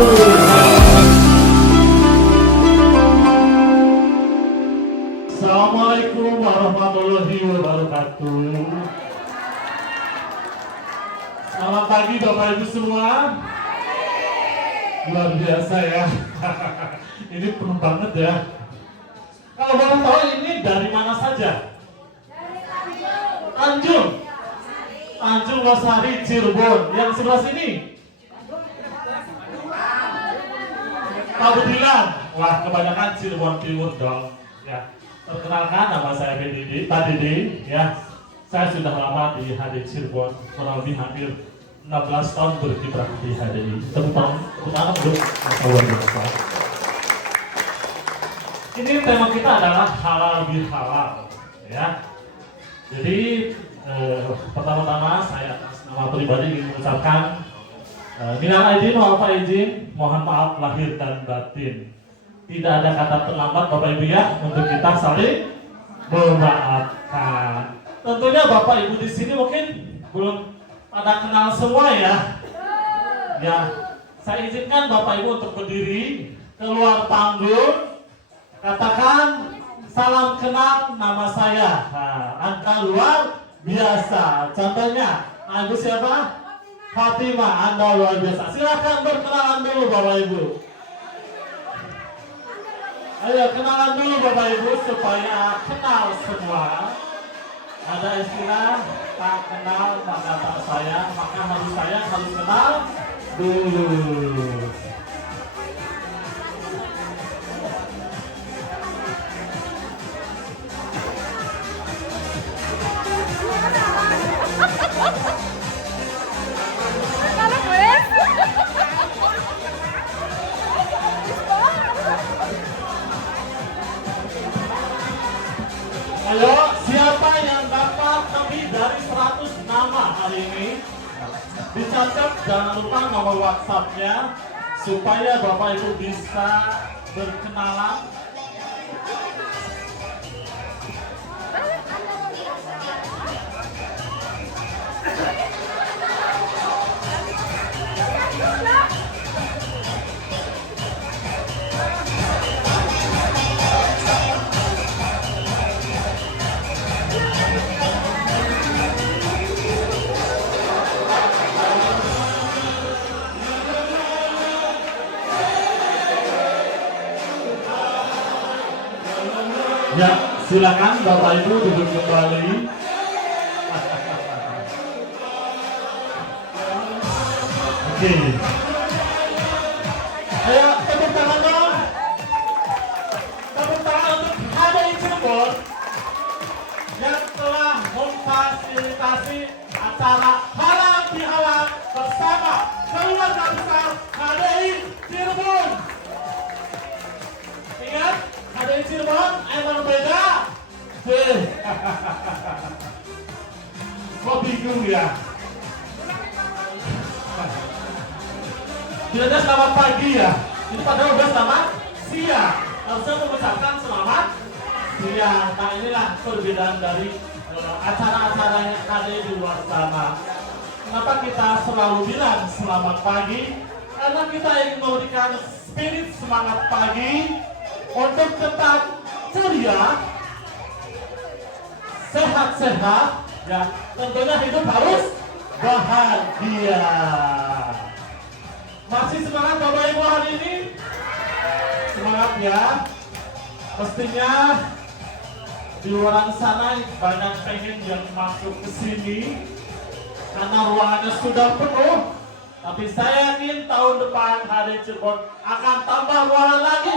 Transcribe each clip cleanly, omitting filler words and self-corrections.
Assalamualaikum warahmatullahi wabarakatuh. Selamat pagi Bapak Ibu semua. Luar biasa ya. Ini penuh banget ya. Kalau boleh tahu ini dari mana saja? Tanjung. Tanjung Losari, Cirebon. Yang sebelah sini? Pabudilan. Wah, kebanyakan Cirebon Timur dong. Ya. Perkenalkan, nama saya Pak Didi. Ya. Saya sudah lama di HDI Cirebon, kurang lebih hampir 16 tahun berkiprah di HDI. Tepuk tangan untuk luar biasa. Ini tema kita adalah halal bihalal, ya. Jadi pertama-tama saya atas nama pribadi ingin mengucapkan minal aidin wal faizin, mohon maaf lahir dan batin. Tidak ada kata terlambat Bapak Ibu ya, untuk kita saling memaafkan. Tentunya Bapak Ibu di sini mungkin belum pada kenal semua ya. Ya, saya izinkan Bapak Ibu untuk berdiri, keluar panggung, katakan salam kenal nama saya. Nah, angka luar biasa. Contohnya, Ibu siapa? Fatimah, Anda luar biasa. Silakan berkenalan dulu Bapak Ibu. Ayo kenalan dulu Bapak Ibu supaya kenal semua. Ada istilah tak kenal maka tak sayang, maka harus sayang harus kenal dulu. Ayo, siapa yang dapat lebih dari 100 nama hari ini? Dicatat, jangan lupa nomor WhatsApp-nya supaya Bapak Ibu bisa berkenalan. Ya, silakan Bapak Ibu duduk kembali. Oke. Ayo tepuk tangan dong. Tepuk tangan untuk HDI Cirebon yang telah memfasilitasi acara halal bihalal bersama keluarga besar HDI Cirebon. Ingat? HDI Cirebon, emang beda? Kok bingung ya? Tidak selamat pagi ya? Ini padahal udah selamat siang. Harusnya mengucapkan selamat siang. Nah inilah perbedaan dari acara-acara yang ada di luar sana. Kenapa kita selalu bilang selamat pagi? Karena kita ingin memberikan spirit semangat pagi untuk tetap ceria, sehat-sehat, ya tentunya hidup harus bahagia. Masih semangat Bapak Ibu hari ini? Semangat ya. Pastinya di luar sana banyak pengen yang masuk ke sini karena ruangannya sudah penuh. Tapi saya yakin tahun depan HDI Cirebon akan tambah ruangan lagi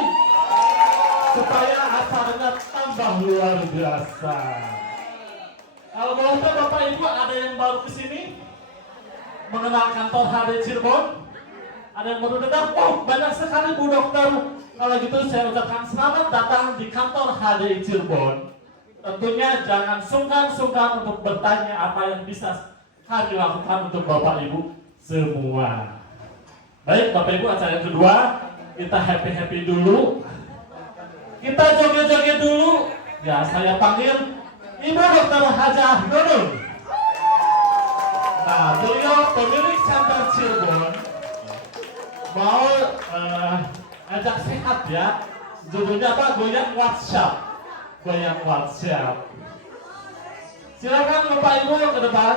supaya acaranya tambah luar biasa. Kalau mau tahu Bapak Ibu ada yang baru ke sini mengenal kantor HDI Cirebon? Ada yang baru dengar? Oh, banyak sekali Bu Dokter. Kalau gitu saya ucapkan selamat datang di kantor HDI Cirebon. Tentunya jangan sungkan-sungkan untuk bertanya apa yang bisa kami lakukan untuk Bapak Ibu semua. Baik Bapak Ibu, acara yang kedua kita happy-happy dulu. Kita joget-joget dulu. Ya, saya panggil Ibu Dokter Hajah Nunung. Nah, beliau pemilik Center Cirebon. mau ajak sehat ya. Judulnya apa? Goyang WhatsApp. Goyang WhatsApp. Silakan Bapak Ibu ke depan.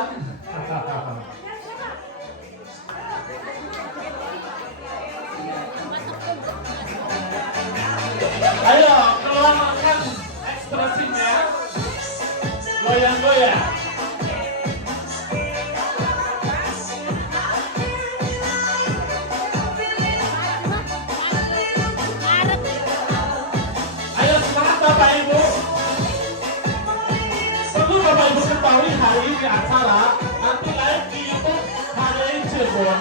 Ayo keluarkan ekspresinya. Goyang-goyang. Ayo semangat Bapak Ibu. Perlu Bapak Ibu ketahui hari ini acara nanti live di YouTube HDI Cirebon.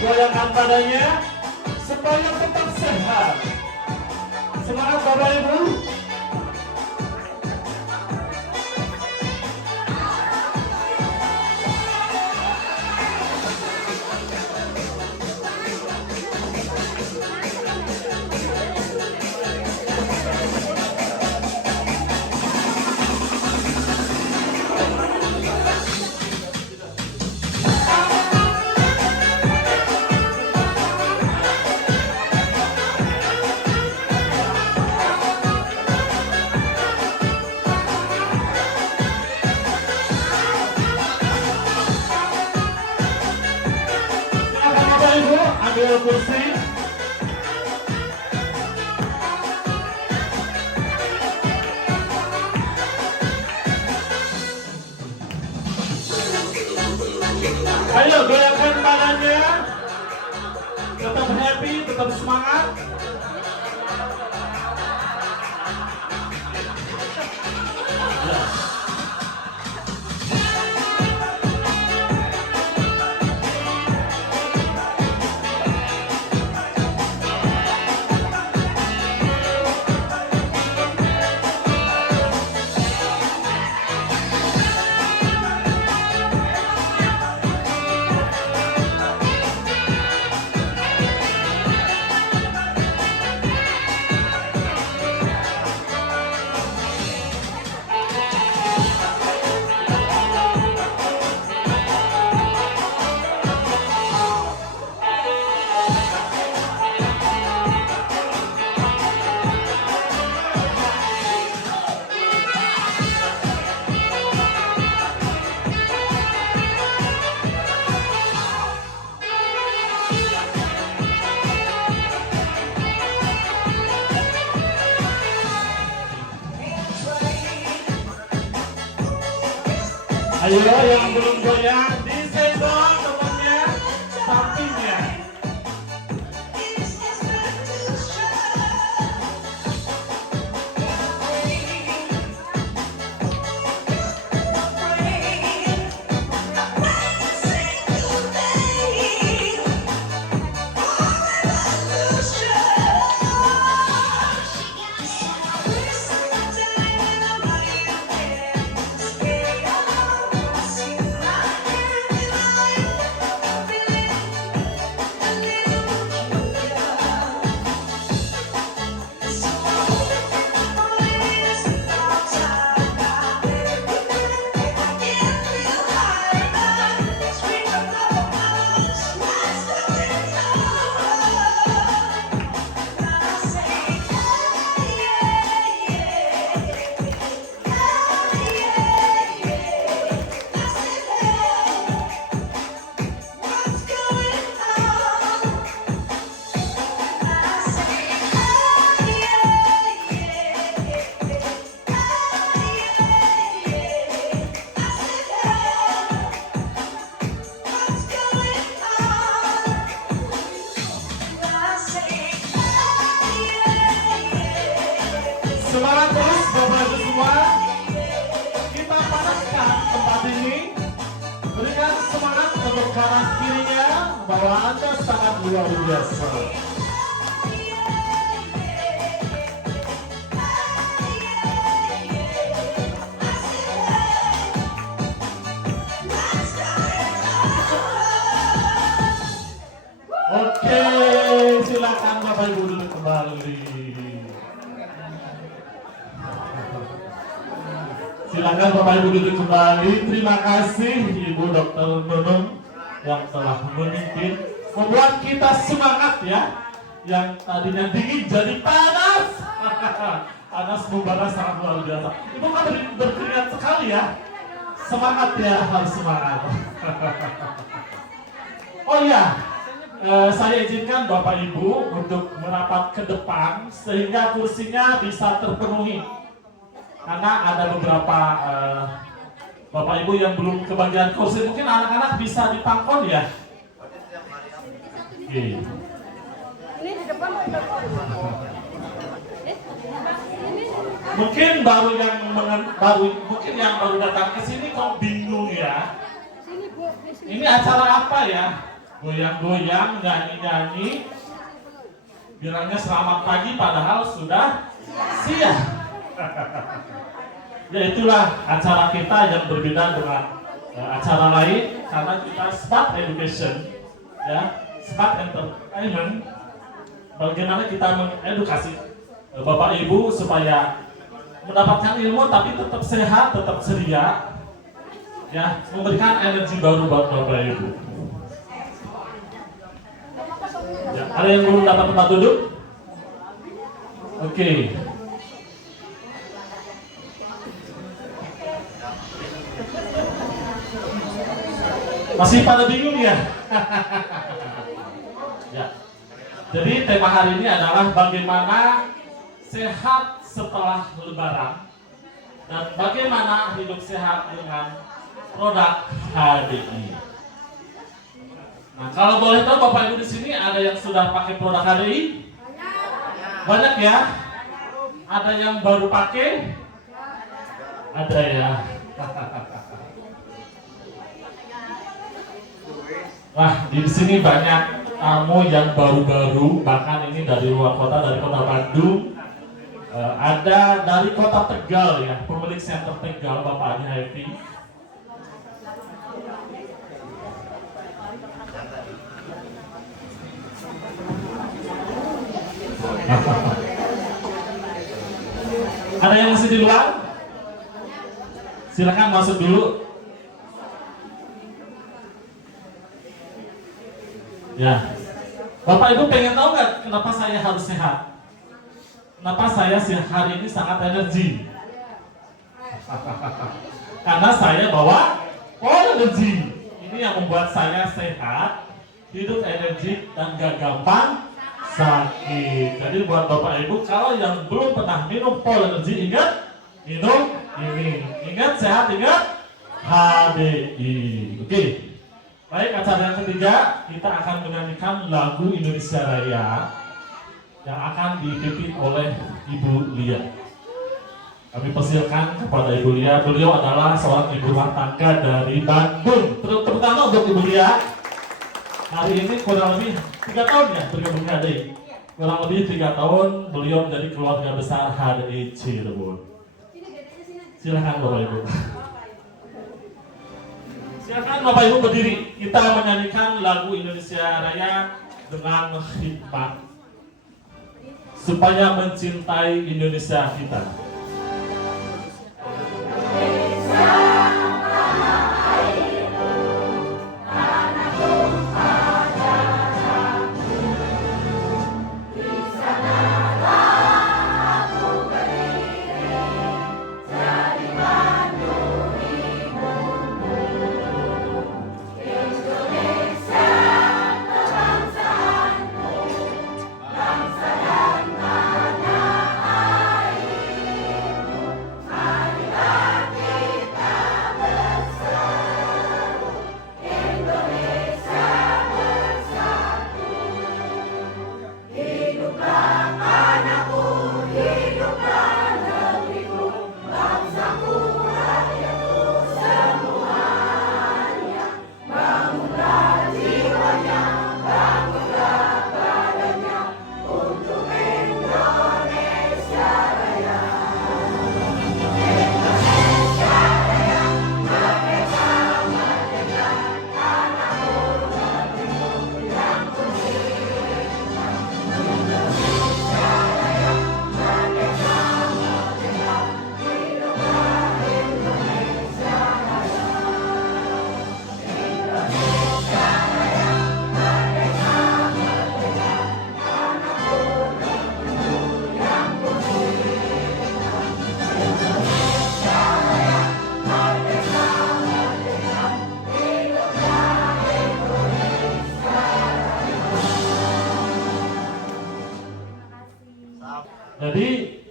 Goyangkan badannya supaya tetap sehat. Semangat Bapak Ibu. Ambil kursi. Ayo goyangkan badannya. Tetap happy, tetap semangat. Ayo yang belum goyang disenggol temannya sampingnya. bahwa Anda sangat luar biasa. Oke, silakan Bapak Ibu duduk kembali. Silakan Bapak Ibu duduk kembali. Terima kasih Ibu Dr. Nunung yang telah memimpin, membuat kita semangat ya. Yang tadinya dingin jadi panas. Panas membara sangat luar biasa. Ibu kan berkeringat sekali ya. Semangat ya, harus semangat. Oh iya, saya izinkan Bapak Ibu untuk merapat ke depan sehingga kursinya bisa terpenuhi. Karena ada beberapa Bapak Ibu yang belum kebagian kursi, mungkin anak-anak bisa dipangkon ya. Oke. Ini di depan. Mungkin yang baru datang ke sini kok bingung ya. Ini acara apa ya? Goyang-goyang, nyanyi-nyanyi. Bilangnya selamat pagi padahal sudah siang. Ya itulah acara kita yang berbeda dengan acara lain karena kita smart education ya, smart entertainment. Bagaimana kita mengedukasi Bapak Ibu supaya mendapatkan ilmu tapi tetap sehat, tetap ceria ya, memberikan energi baru buat Bapak Ibu. Ya, ada yang belum dapat tempat duduk? Oke. Masih pada bingung ya? Ya. Jadi tema hari ini adalah bagaimana sehat setelah Lebaran dan bagaimana hidup sehat dengan produk HDI. Nah, kalau boleh tahu Bapak Ibu di sini ada yang sudah pakai produk HDI? Banyak ya? Ada yang baru pakai? Ada ya. Wah, di sini banyak tamu yang baru-baru, bahkan ini dari luar kota, dari kota Bandung. Ada dari kota Tegal ya, pemilik center Tegal, Bapak Adi Happy. Ada yang masih di luar? Silakan masuk dulu. Ya, Bapak Ibu pengen tahu nggak kenapa saya harus sehat? Kenapa saya hari ini sangat energi? Karena saya bawa energi. Ini yang membuat saya sehat, hidup energi dan gak gampang sakit. Jadi buat Bapak Ibu kalau yang belum pernah minum Pol Energy, ingat minum ini. Ingat sehat, ingat HDI. Oke. Baik, acara yang ketiga kita akan menyanyikan lagu Indonesia Raya yang akan dipimpin oleh Ibu Lia. Kami persilakan kepada Ibu Lia. Beliau adalah seorang ibu rumah tangga dari Bandung. Terutama untuk Ibu Lia, hari ini kurang lebih 3 tahun ya bergabung HDI. Kurang lebih 3 tahun beliau menjadi keluarga besar HDI Cirebon. Silakan Bapak Ibu. Silakan Bapak Ibu berdiri. Kita menyanyikan lagu Indonesia Raya dengan hikmat supaya mencintai Indonesia kita.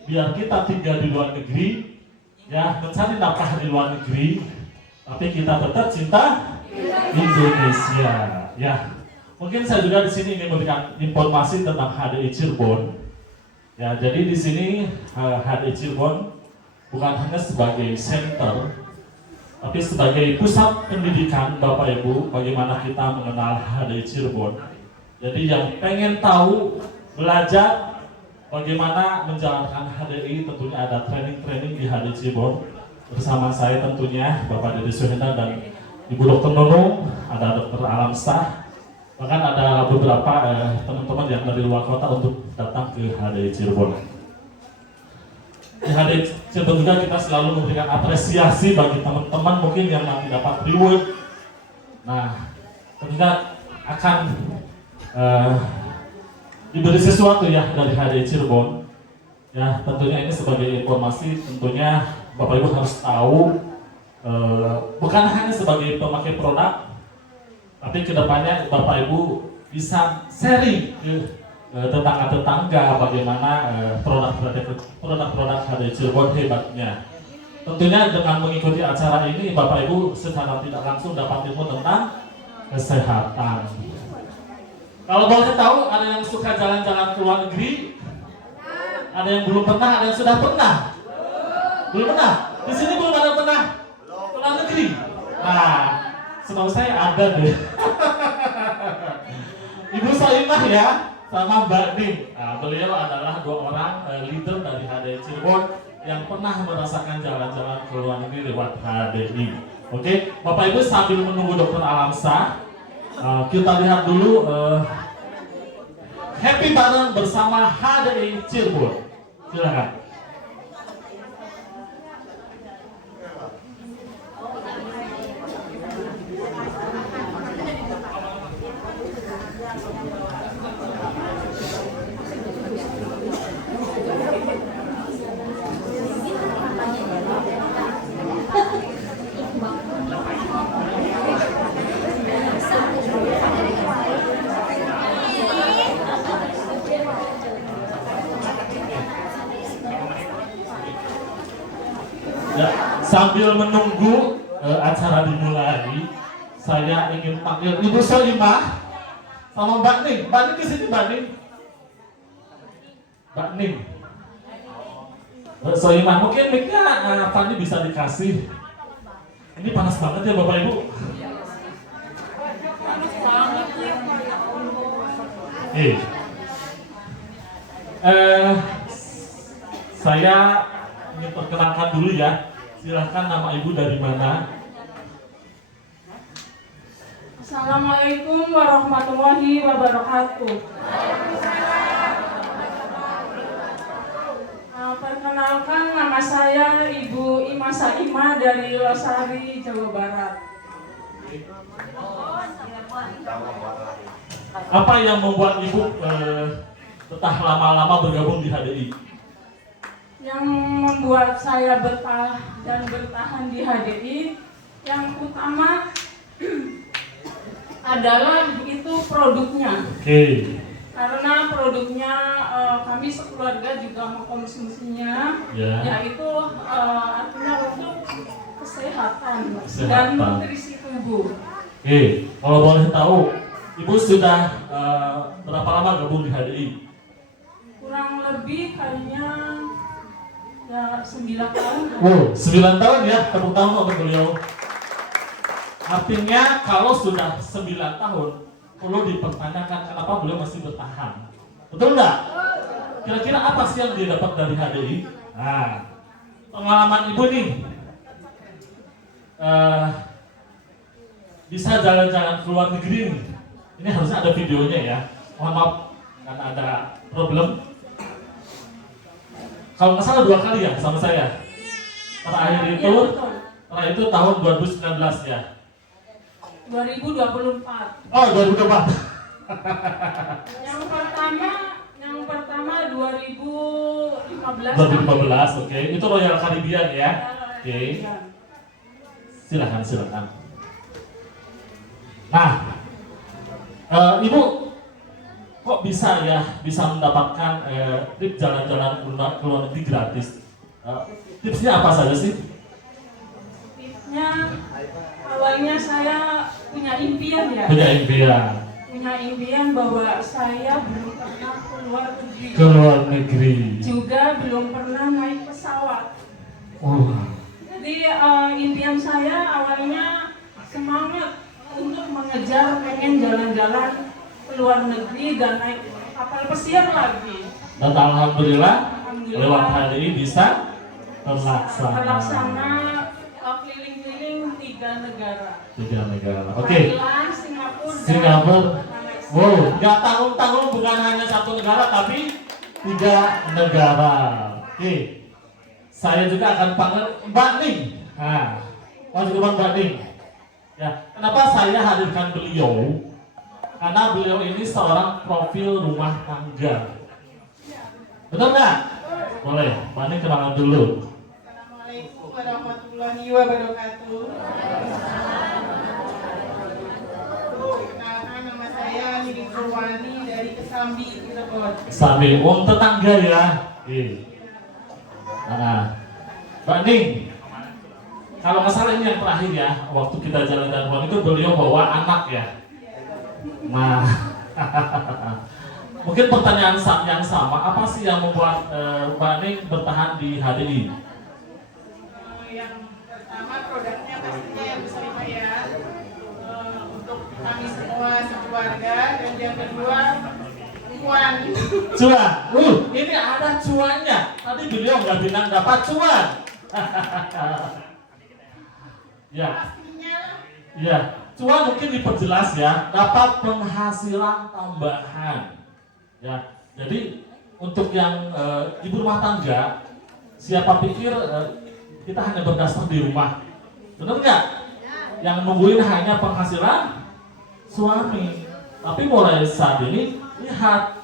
biar kita tinggal di luar negeri, ya mencari nafkah di luar negeri, tapi kita tetap cinta Indonesia. Ya, mungkin saya juga di sini ingin memberikan informasi tentang HDI Cirebon. Ya, jadi di sini HDI Cirebon bukan hanya sebagai center, tapi sebagai pusat pendidikan Bapak Ibu, bagaimana kita mengenal HDI Cirebon. Jadi yang pengen tahu, belajar bagaimana menjalankan HDI, tentunya ada training-training di HDI Cirebon. Bersama saya tentunya Bapak Dede Suhenda dan Ibu Dr. Nunung, ada Dr. Alamsah, bahkan ada beberapa teman-teman yang dari luar kota untuk datang ke HDI Cirebon. Di HDI Cirebon juga kita selalu memberikan apresiasi bagi teman-teman mungkin yang nanti dapat reward. Nah, tentunya akan diberi sesuatu ya dari HDI Cirebon. Ya, tentunya ini sebagai informasi, tentunya Bapak Ibu harus tahu bukan hanya sebagai pemakai produk, tapi kedepannya Bapak Ibu bisa sharing ke tetangga-tetangga bagaimana produk-produk HDI Cirebon hebatnya. Tentunya dengan mengikuti acara ini Bapak Ibu secara tidak langsung dapat ilmu tentang kesehatan. Kalau boleh tahu, ada yang suka jalan-jalan ke luar negeri? Ada yang belum pernah, ada yang sudah pernah? Belum pernah? Di sini belum ada yang pernah ke luar negeri? Nah, setahu saya ada deh. Ibu Soimah ya, sama Mbak Ning. Nah, beliau adalah dua orang leader dari HDI Cirebon yang pernah merasakan jalan-jalan ke luar negeri lewat HDI. Oke, Bapak Ibu sambil menunggu Dr. Alamsah, kita lihat dulu happy bareng bersama HDI Cirebon. Silakan. Ya, sambil menunggu acara dimulai, saya ingin panggil Ibu Soimah sama Mbak Ning. Mbak Ning di sini, Mbak Ning. Mbak Ning. Mbak Soimah, mungkin mic-nya Fandi bisa dikasih. Ini panas banget ya Bapak Ibu. Saya ingin perkenalkan dulu ya. Silahkan, nama Ibu dari mana? Assalamualaikum warahmatullahi wabarakatuh. Perkenalkan, nama saya Ibu Ima Saima dari Losari, Jawa Barat. Apa yang membuat Ibu betah lama-lama bergabung di HDI? Yang membuat saya betah dan bertahan di HDI, yang utama adalah itu produknya. Oke. Karena produknya kami sekeluarga juga mengkonsumsinya, yaitu artinya untuk kesehatan dan nutrisi tubuh. Oke, kalau boleh tahu, Ibu sudah berapa lama gabung di HDI? Kurang lebih kayaknya ya 9 tahun. Oh, 9 tahun ya, tepuk tangan untuk beliau. Artinya kalau sudah 9 tahun, perlu dipertanyakan kenapa beliau masih bertahan. Betul nggak? Kira-kira apa sih yang dia dapat dari HDI? Nah, pengalaman Ibu nih, bisa jalan-jalan ke luar negeri nih. Ini harusnya ada videonya ya. Mohon maaf, karena ada problem. Kalau nggak salah 2 kali ya sama saya. Terakhir itu, terakhir itu tahun 2019 ya. 2024. Oh, 2024. Yang pertama 2015. 2015, oke. Itu Royal Caribbean ya. Oke. Silakan. Nah, Ibu, kok bisa ya bisa mendapatkan tips jalan-jalan ke luar negeri gratis? Tipsnya apa saja sih? Tipsnya awalnya saya punya impian ya. Punya impian bahwa saya belum pernah ke luar negeri. Juga belum pernah naik pesawat. Jadi impian saya awalnya semangat untuk mengejar pengen jalan-jalan ke luar negeri dan naik kapal pesiar lagi. Dan alhamdulillah lewat hari ini bisa terlaksana keliling-keliling 3 negara. Oke. Thailand, Singapura. Wow, nggak tanggung-tanggung, bukan hanya 1 negara tapi 3 negara. Oke. Saya juga akan panggil Mbak Ning. Wajib Mbak Ning. Ya, kenapa saya hadirkan beliau? Karena beliau ini seorang profil rumah tangga. Betul nggak? Boleh, Mbak Ning kenalan dulu. Assalamualaikum warahmatullahi wabarakatuh. Perkenalkan, nama saya Nini Purwani dari Kesambi, Cirebon. Kesambi, tetangga ya. Mbak Ning, kalau masalah ini yang terakhir ya, waktu kita jalan-jalan itu beliau bawa anak ya. Nah, mungkin pertanyaan yang sama, apa sih yang membuat Mbak Ning bertahan di HDI? Yang pertama produknya pastinya yang bisa dibayar untuk kami semua sekeluarga, dan yang kedua cuan. Cuan, ini ada cuannya. Tadi beliau nggak bilang dapat cuan. Ya, ya. Cuan mungkin diperjelas ya, dapat penghasilan tambahan. Ya, jadi untuk yang ibu rumah tangga, siapa pikir kita hanya berdasar di rumah, benar nggak? Yang nungguin hanya penghasilan suami. Tapi mulai saat ini lihat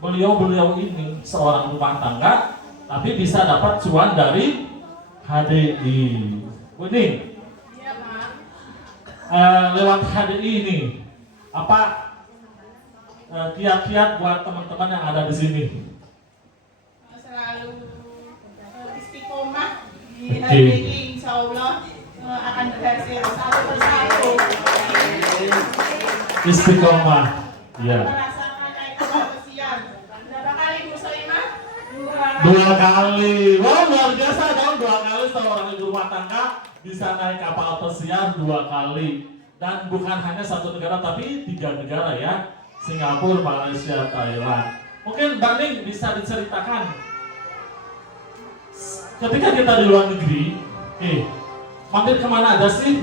beliau ini seorang rumah tangga, tapi bisa dapat cuan dari HDI. Ini lewat HDI ini apa kiat-kiat buat teman-teman yang ada di sini? Selalu istiqomah di HDI, insya Allah akan berhasil satu persatu. Istiqomah, ya. Merasakan naik kapal pesiar. Berapa kali Bu Soimah? 2 kali. Wah, luar biasa dong, 2 kali seorang ibu rumah tangga bisa naik kapal pesiar 2 kali. Dan bukan hanya 1 negara tapi 3 negara ya. Singapura, Malaysia, Thailand. Mungkin Mbak Ning bisa diceritakan ketika kita di luar negeri, mampir kemana aja sih?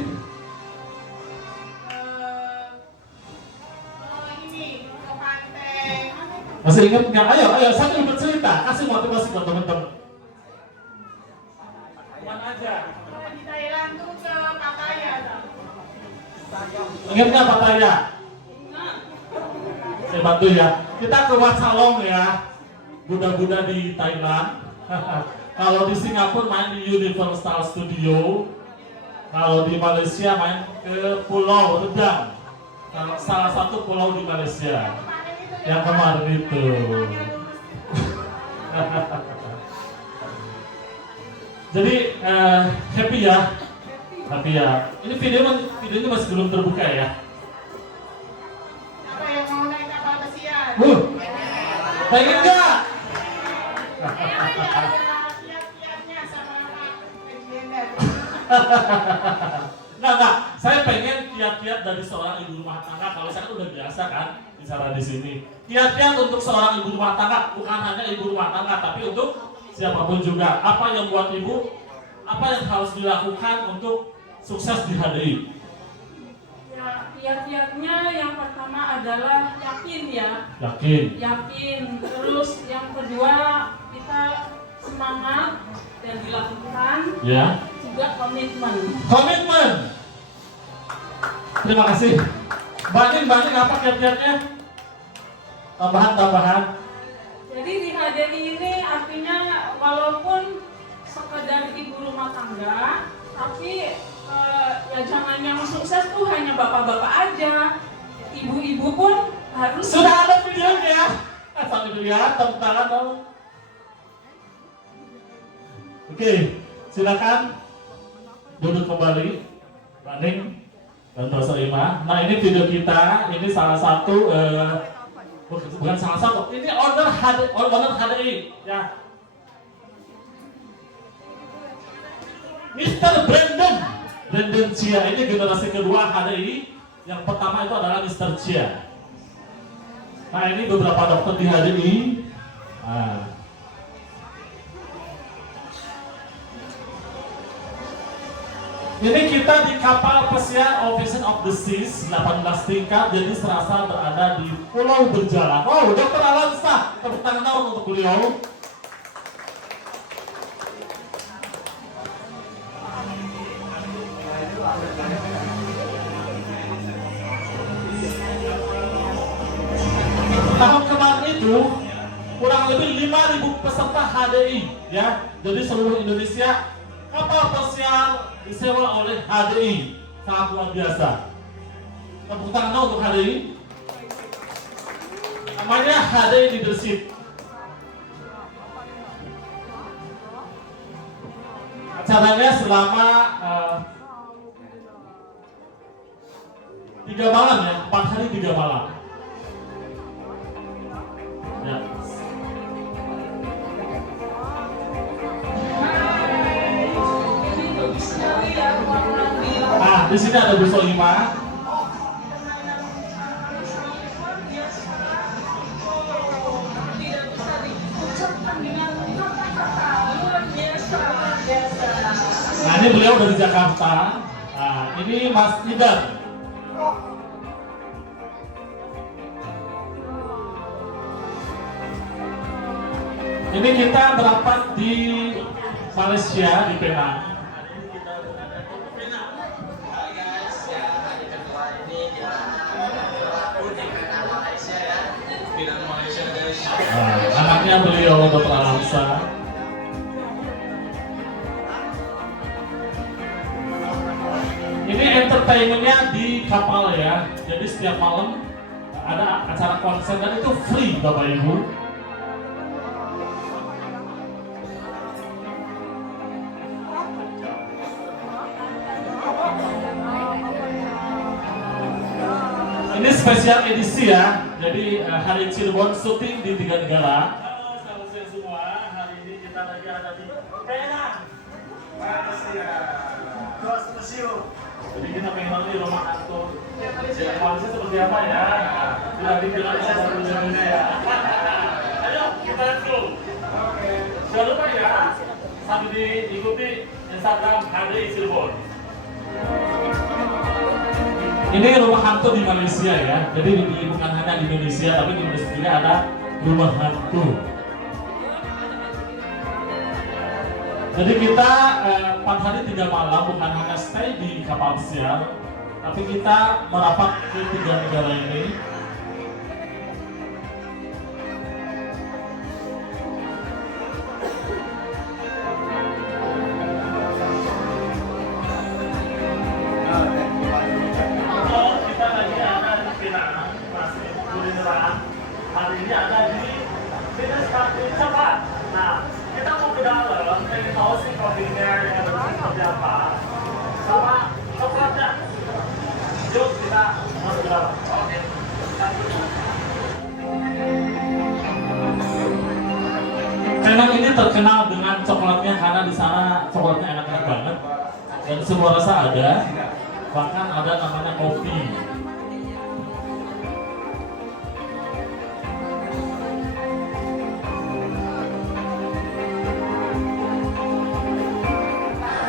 Ini ke pantai. Masih ingat nggak? Ayo, saya ingin bercerita, kasih motivasi buat teman-teman. Kemana aja? Di Thailand tuh ke Pattaya. Ingat nggak Pattaya? Saya bantu ya. Kita ke Wat Salong ya, Buddha-Buddha di Thailand. Kalau di Singapura main di Universal Studio. Kalau di Malaysia main ke Pulau Redang. Salah satu pulau di Malaysia. Yang kemarin itu. Jadi happy ya. Ini videonya masih belum terbuka ya. Apa yang mau naik kapal pesiar? Pengen nggak? Kiat-kiatnya sama legenda. Enggak. Saya pengen kiat-kiat dari seorang ibu rumah tangga. Kalau saya kan udah biasa kan bicara di sini. Kiat-kiat untuk seorang ibu rumah tangga, bukan hanya ibu rumah tangga, tapi untuk siapapun juga. Apa yang buat ibu? Apa yang harus dilakukan untuk sukses di HDI? Ya, kiat-kiatnya yang pertama adalah yakin ya. Yakin. Terus yang kedua kita semangat dan dilakukan. Ya. Juga komitmen. Terima kasih. Mbak Ning apa kiat-kiatnya? Tambahan. Jadi di HDI ini artinya walaupun sekedar ibu rumah tangga, tapi ya jangan yang sukses tuh hanya bapak-bapak aja. Ibu-ibu pun harus. Sudah ada videonya. Sambil lihat, tepuk tangan dong. Oke, silakan duduk kembali, Mbak Ning dan Mbak Soimah. Nah, ini video kita, ini salah satu, bukan salah satu, ini owner HDI, ya. Mr. Brandon Chia, ini generasi kedua HDI. Yang pertama itu adalah Mr. Chia. Nah, ini beberapa dokter di HDI. Nah. Ini kita di kapal pesiar Ocean of the Seas 18 tingkat, jadi serasa berada di Pulau Berjalan. Oh, Dokter Alansa, tepuk tangan dong untuk beliau. Tahun kemarin itu kurang lebih 5.000 peserta HDI, ya. Jadi seluruh Indonesia kapal pesiar disewa oleh HDI, sangat luar biasa. Tepuk tangan untuk HDI. Namanya HDI Leadership. Acaranya selama 3 malam ya, 4 hari 3 malam. Ya. Ini bagus sekali ya warna-warni. Nah, di sini ada Bu Soimah. Tidak bisa diucapkan dengan kata-kata. Luar biasa, luar biasa. Nah, ini beliau dari Jakarta. Nah, ini Mas Idan. Ini kita berapat di Malaysia, di Penang. Nah, anaknya beliau Dr. Alansa. Ini entertainmentnya di kapal ya. Jadi setiap malam ada acara konser dan itu free Bapak Ibu. Ini spesial edisi ya. Jadi hari Cirebon syuting di 3 negara. Halo sahabat semua, hari ini kita lagi ada di Penang, Malaysia. Jadi kita pengen tahu di rumah hantu Malaysia seperti apa ya. Sudah dibilang seperti Indonesia ya. Ayo kita go. Jangan lupa ya, sambil diikuti Instagram HDI Cirebon. Ini rumah hantu di Malaysia ya. Jadi bukan hanya di Indonesia, tapi di Indonesia juga ada rumah hantu. Jadi kita 4 hari 3 malam bukan hanya stay di kapal pesiar, tapi kita merapat ke 3 negara ini. Hari ini ada di Fitness Cafe Coklat. Nah, kita mau ke dalam, pengen tahu sih kopinya yang seperti apa, sama coklatnya. Yuk kita masuk ke dalam. Oke. Penang ini terkenal dengan coklatnya karena di sana coklatnya enak-enak banget dan semua rasa ada, bahkan ada namanya kopi.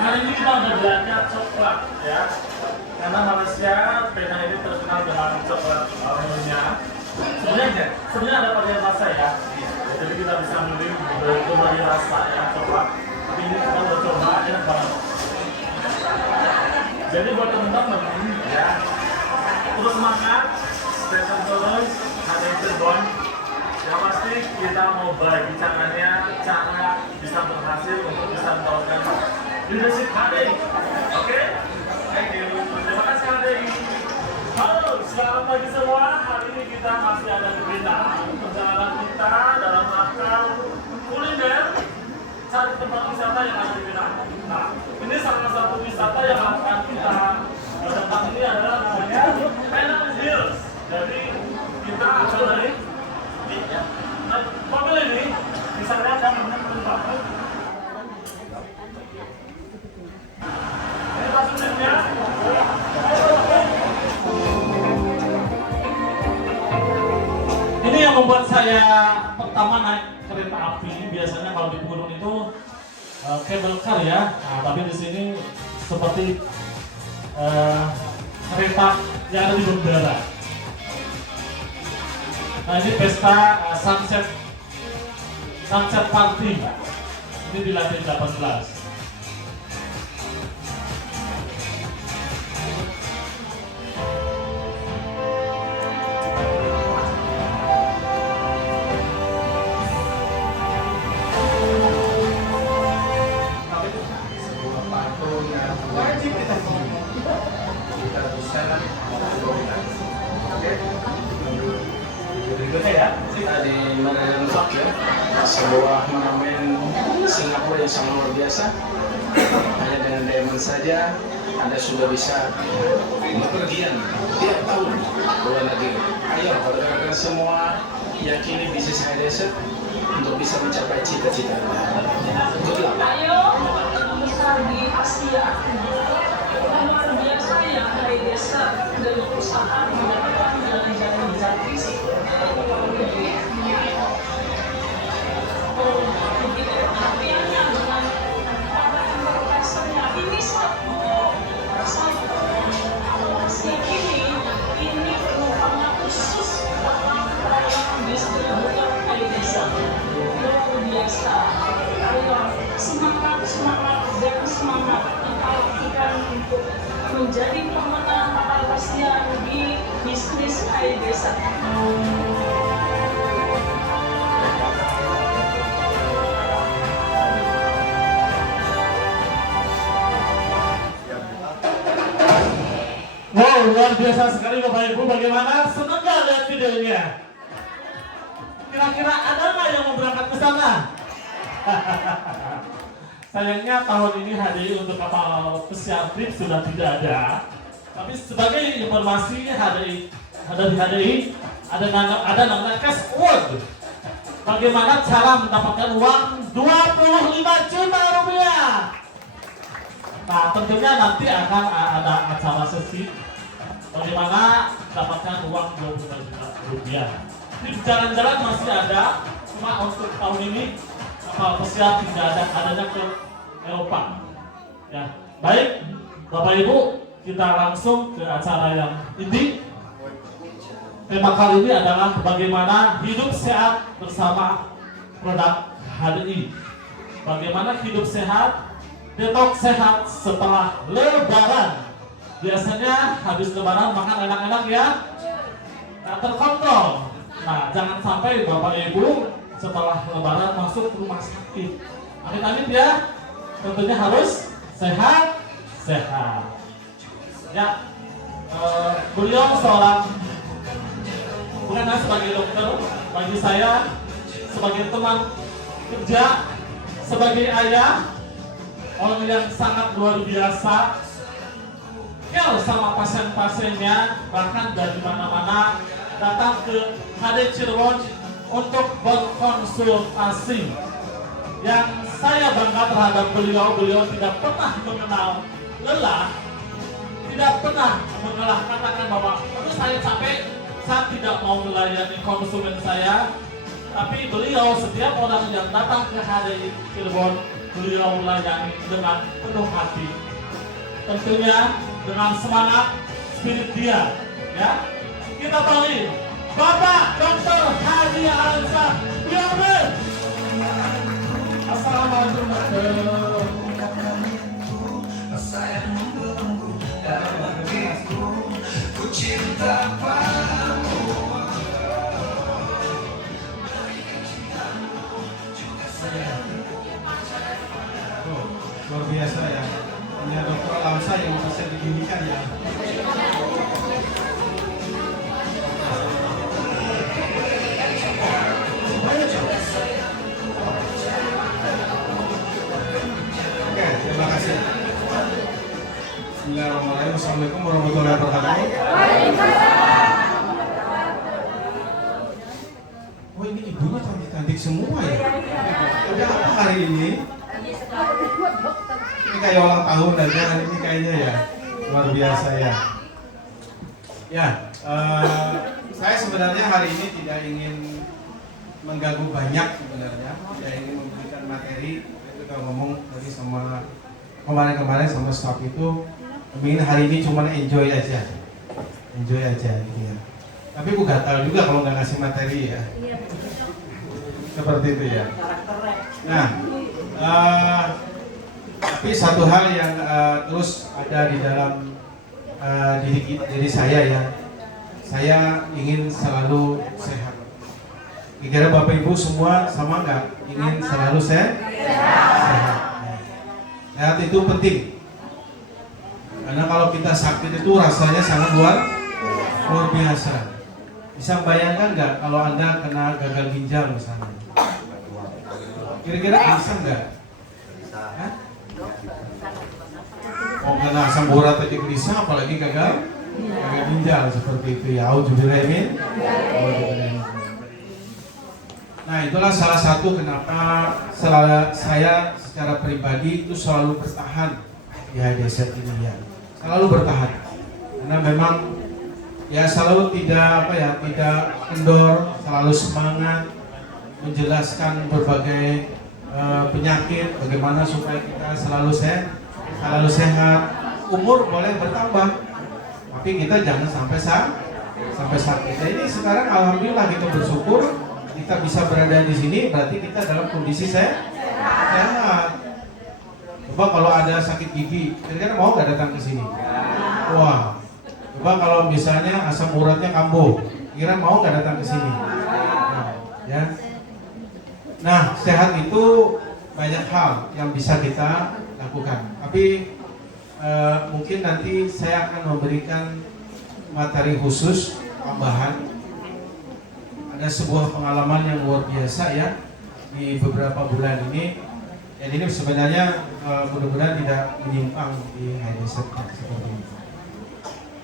Hari ini kita udah belanja coklat ya, karena Malaysia Penang ini terkenal dengan coklat aluminiumnya. Sebenarnya ada varian rasa ya, jadi kita bisa milih berbagai rasa ya coklat. Tapi ini kita udah coba, enak banget. Jadi buat teman-teman ya, terus semangat, stay terus, ada Cirebon. Yang pasti kita mau bagi caranya, cara bisa berhasil untuk bisa mendapatkan leadership HDI. Oke? Thank you. Terima kasih HDI. Halo, selamat pagi semua. Hari ini kita masuk wisata yang ada di Penang. Nah, ini salah satu wisata yang akan kita datang ini adalah namanya Penang Hills. Jadi kita akan naik di mobil ini, misalnya akan menumpang. Ini pasirnya. Ini yang membuat saya pertama naik kereta api. Biasanya kalau di gunung itu cable car ya. Nah, tapi di sini seperti kereta yang ada di bandara. Nah, ini pesta sunset party. Ini di lantai 18. Di Marian Park ya, sebuah monumen Singapura yang sangat luar biasa. Hanya dengan diamond saja Anda sudah bisa bepergian tiap tahun ke luar negeri. Ayo, rekan-rekan semua yakini bisnis High Desert untuk bisa mencapai cita-cita Anda. Good luck. Ayo, besar di Asia. Luar biasa ya High Desert dari perusahaan mendapatkan jalan-jalan gratis. Semangat kita lakukan untuk menjadi pemenang Asia di bisnis High Desert. Wow, luar biasa sekali Bapak Ibu. Bagaimana? Senang nggak lihat videonya? Kira-kira ada nggak yang mau berangkat ke sana? Sayangnya tahun ini HDI untuk kapal pesiar trip sudah tidak ada. Tapi sebagai informasi HDI di HDI ada namanya cash award. Bagaimana cara mendapatkan uang 25 juta rupiah? Nah, tentunya nanti akan ada acara sesi bagaimana mendapatkan uang 25 juta rupiah. Di jalan-jalan masih ada, cuma untuk tahun ini kapal pesiar tidak ada, adanya ke Eropa. Ya, baik, Bapak Ibu, kita langsung ke acara yang inti. Tema kali ini adalah bagaimana hidup sehat bersama produk HDI. Bagaimana hidup sehat, detox sehat setelah Lebaran. Biasanya habis Lebaran makan enak-enak ya, nah, terkontrol. Nah, jangan sampai Bapak Ibu setelah Lebaran masuk ke rumah sakit. Amit-amit ya. Tentunya harus sehat. Ya, beliau seorang bukan hanya sebagai dokter, bagi saya sebagai teman kerja, sebagai ayah, orang yang sangat luar biasa. Care sama pasien-pasiennya, bahkan dari mana-mana datang ke HD Cirebon untuk berkonsultasi. Yang saya bangga terhadap beliau tidak pernah mengenal lelah, tidak pernah mengalah katakan bahwa aduh saya capek, saya tidak mau melayani konsumen saya. Tapi beliau setiap orang yang datang ke HD Cirebon, beliau layani dengan penuh hati. Tentunya dengan semangat spirit dia, ya. Kita panggil Bapak Dr. Hadi Ansar. Assalamualaikum luar biasa ya. Hanya Dr. Alamsa yang bisa didirikan ya. Assalamualaikum warahmatullahi wabarakatuh. Oh, ini ibunya cantik-cantik semua ya. Ada apa hari ini? Ini kayak ulang tahun aja hari ini kayaknya ya. Luar biasa ya. Ya, saya sebenarnya hari ini tidak ingin mengganggu banyak sebenarnya. Tidak ingin memberikan materi. Itu kalau ngomong tadi sama kemarin sama staff itu, ingin hari ini cuma enjoy aja gitu ya. Tapi aku gatal juga kalau nggak ngasih materi ya. Seperti itu ya. Nah, tapi satu hal yang terus ada di dalam diri saya ya, saya ingin selalu sehat. Kira-kira Bapak Ibu semua sama nggak? Ingin selalu sehat? Sehat itu penting. Karena kalau kita sakit itu rasanya sangat luar biasa. Bisa bayangkan nggak kalau Anda kena gagal ginjal misalnya? Kira-kira bisa nggak? Hah? Oh, kena asam urat aja bisa, apalagi gagal ginjal seperti itu ya. Auzubillahi. Nah, itulah salah satu kenapa saya secara pribadi itu selalu bertahan di HDZ ini ya. Selalu bertahan. Karena memang ya selalu tidak kendor, selalu semangat menjelaskan berbagai penyakit, bagaimana supaya kita selalu sehat. Umur boleh bertambah, tapi kita jangan sampai sakit. Nah, ini sekarang alhamdulillah kita bersyukur kita bisa berada di sini, berarti kita dalam kondisi sehat. Coba kalau ada sakit gigi, kira-kira mau nggak datang ke sini? Wah. Coba kalau misalnya asam uratnya kambuh, kira mau nggak datang ke sini? Ya. Nah, sehat itu banyak hal yang bisa kita lakukan. Tapi mungkin nanti saya akan memberikan materi khusus tambahan. Ada sebuah pengalaman yang luar biasa ya di beberapa bulan ini. Dan ini sebenarnya mudah-mudahan tidak menyimpang di HDZ seperti ini.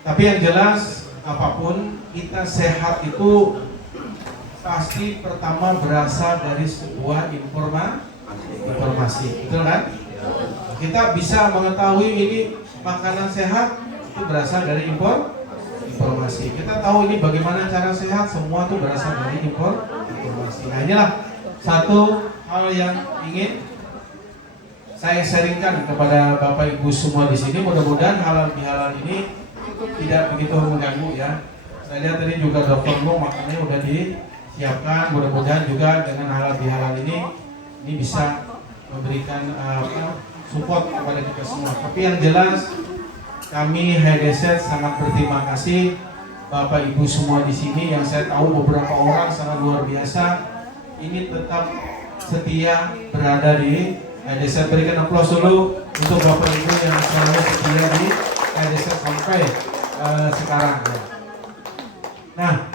Tapi yang jelas apapun kita sehat itu pasti pertama berasal dari sebuah informasi, betul kan? Kita bisa mengetahui ini makanan sehat itu berasal dari informasi. Kita tahu ini bagaimana cara sehat, semua itu berasal dari informasi. Nah, inilah satu hal yang ingin saya sharingkan kepada Bapak Ibu semua di sini. Mudah-mudahan halal bihalal ini tidak begitu mengganggu ya. Saya lihat tadi juga Dr. Mo makannya udah disiapkan. Mudah-mudahan juga dengan halal bihalal ini bisa memberikan support kepada kita semua. Tapi yang jelas kami HDZ sangat berterima kasih Bapak Ibu semua di sini yang saya tahu beberapa orang sangat luar biasa ini tetap setia berada di HDZ. Berikan aplaus dulu untuk Bapak Ibu yang selalu setia di HDZ sampai sekarang. Nah,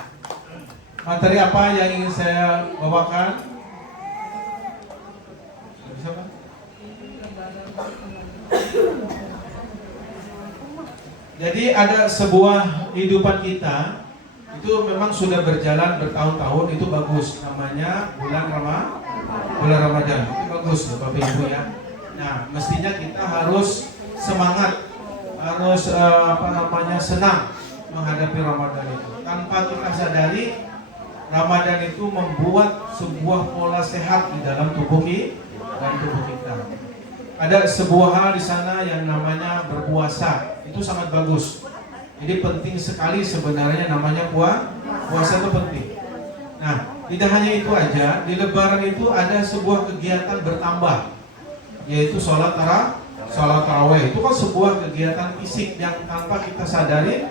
materi apa yang ingin saya bawakan? Bisa Pak? Jadi ada sebuah kehidupan kita itu memang sudah berjalan bertahun-tahun, itu bagus, namanya bulan Ramadan. Itu bagus ya Bapak Ibu ya. Nah, mestinya kita harus semangat, harus senang menghadapi Ramadan itu. Tanpa kita sadari, Ramadan itu membuat sebuah pola sehat di dalam tubuh kita. Ada sebuah hal di sana yang namanya berpuasa. Itu sangat bagus. Jadi penting sekali sebenarnya namanya puasa itu penting. Nah, tidak hanya itu aja, di Lebaran itu ada sebuah kegiatan bertambah, yaitu sholat tarawih. Itu kan sebuah kegiatan fisik yang tanpa kita sadari,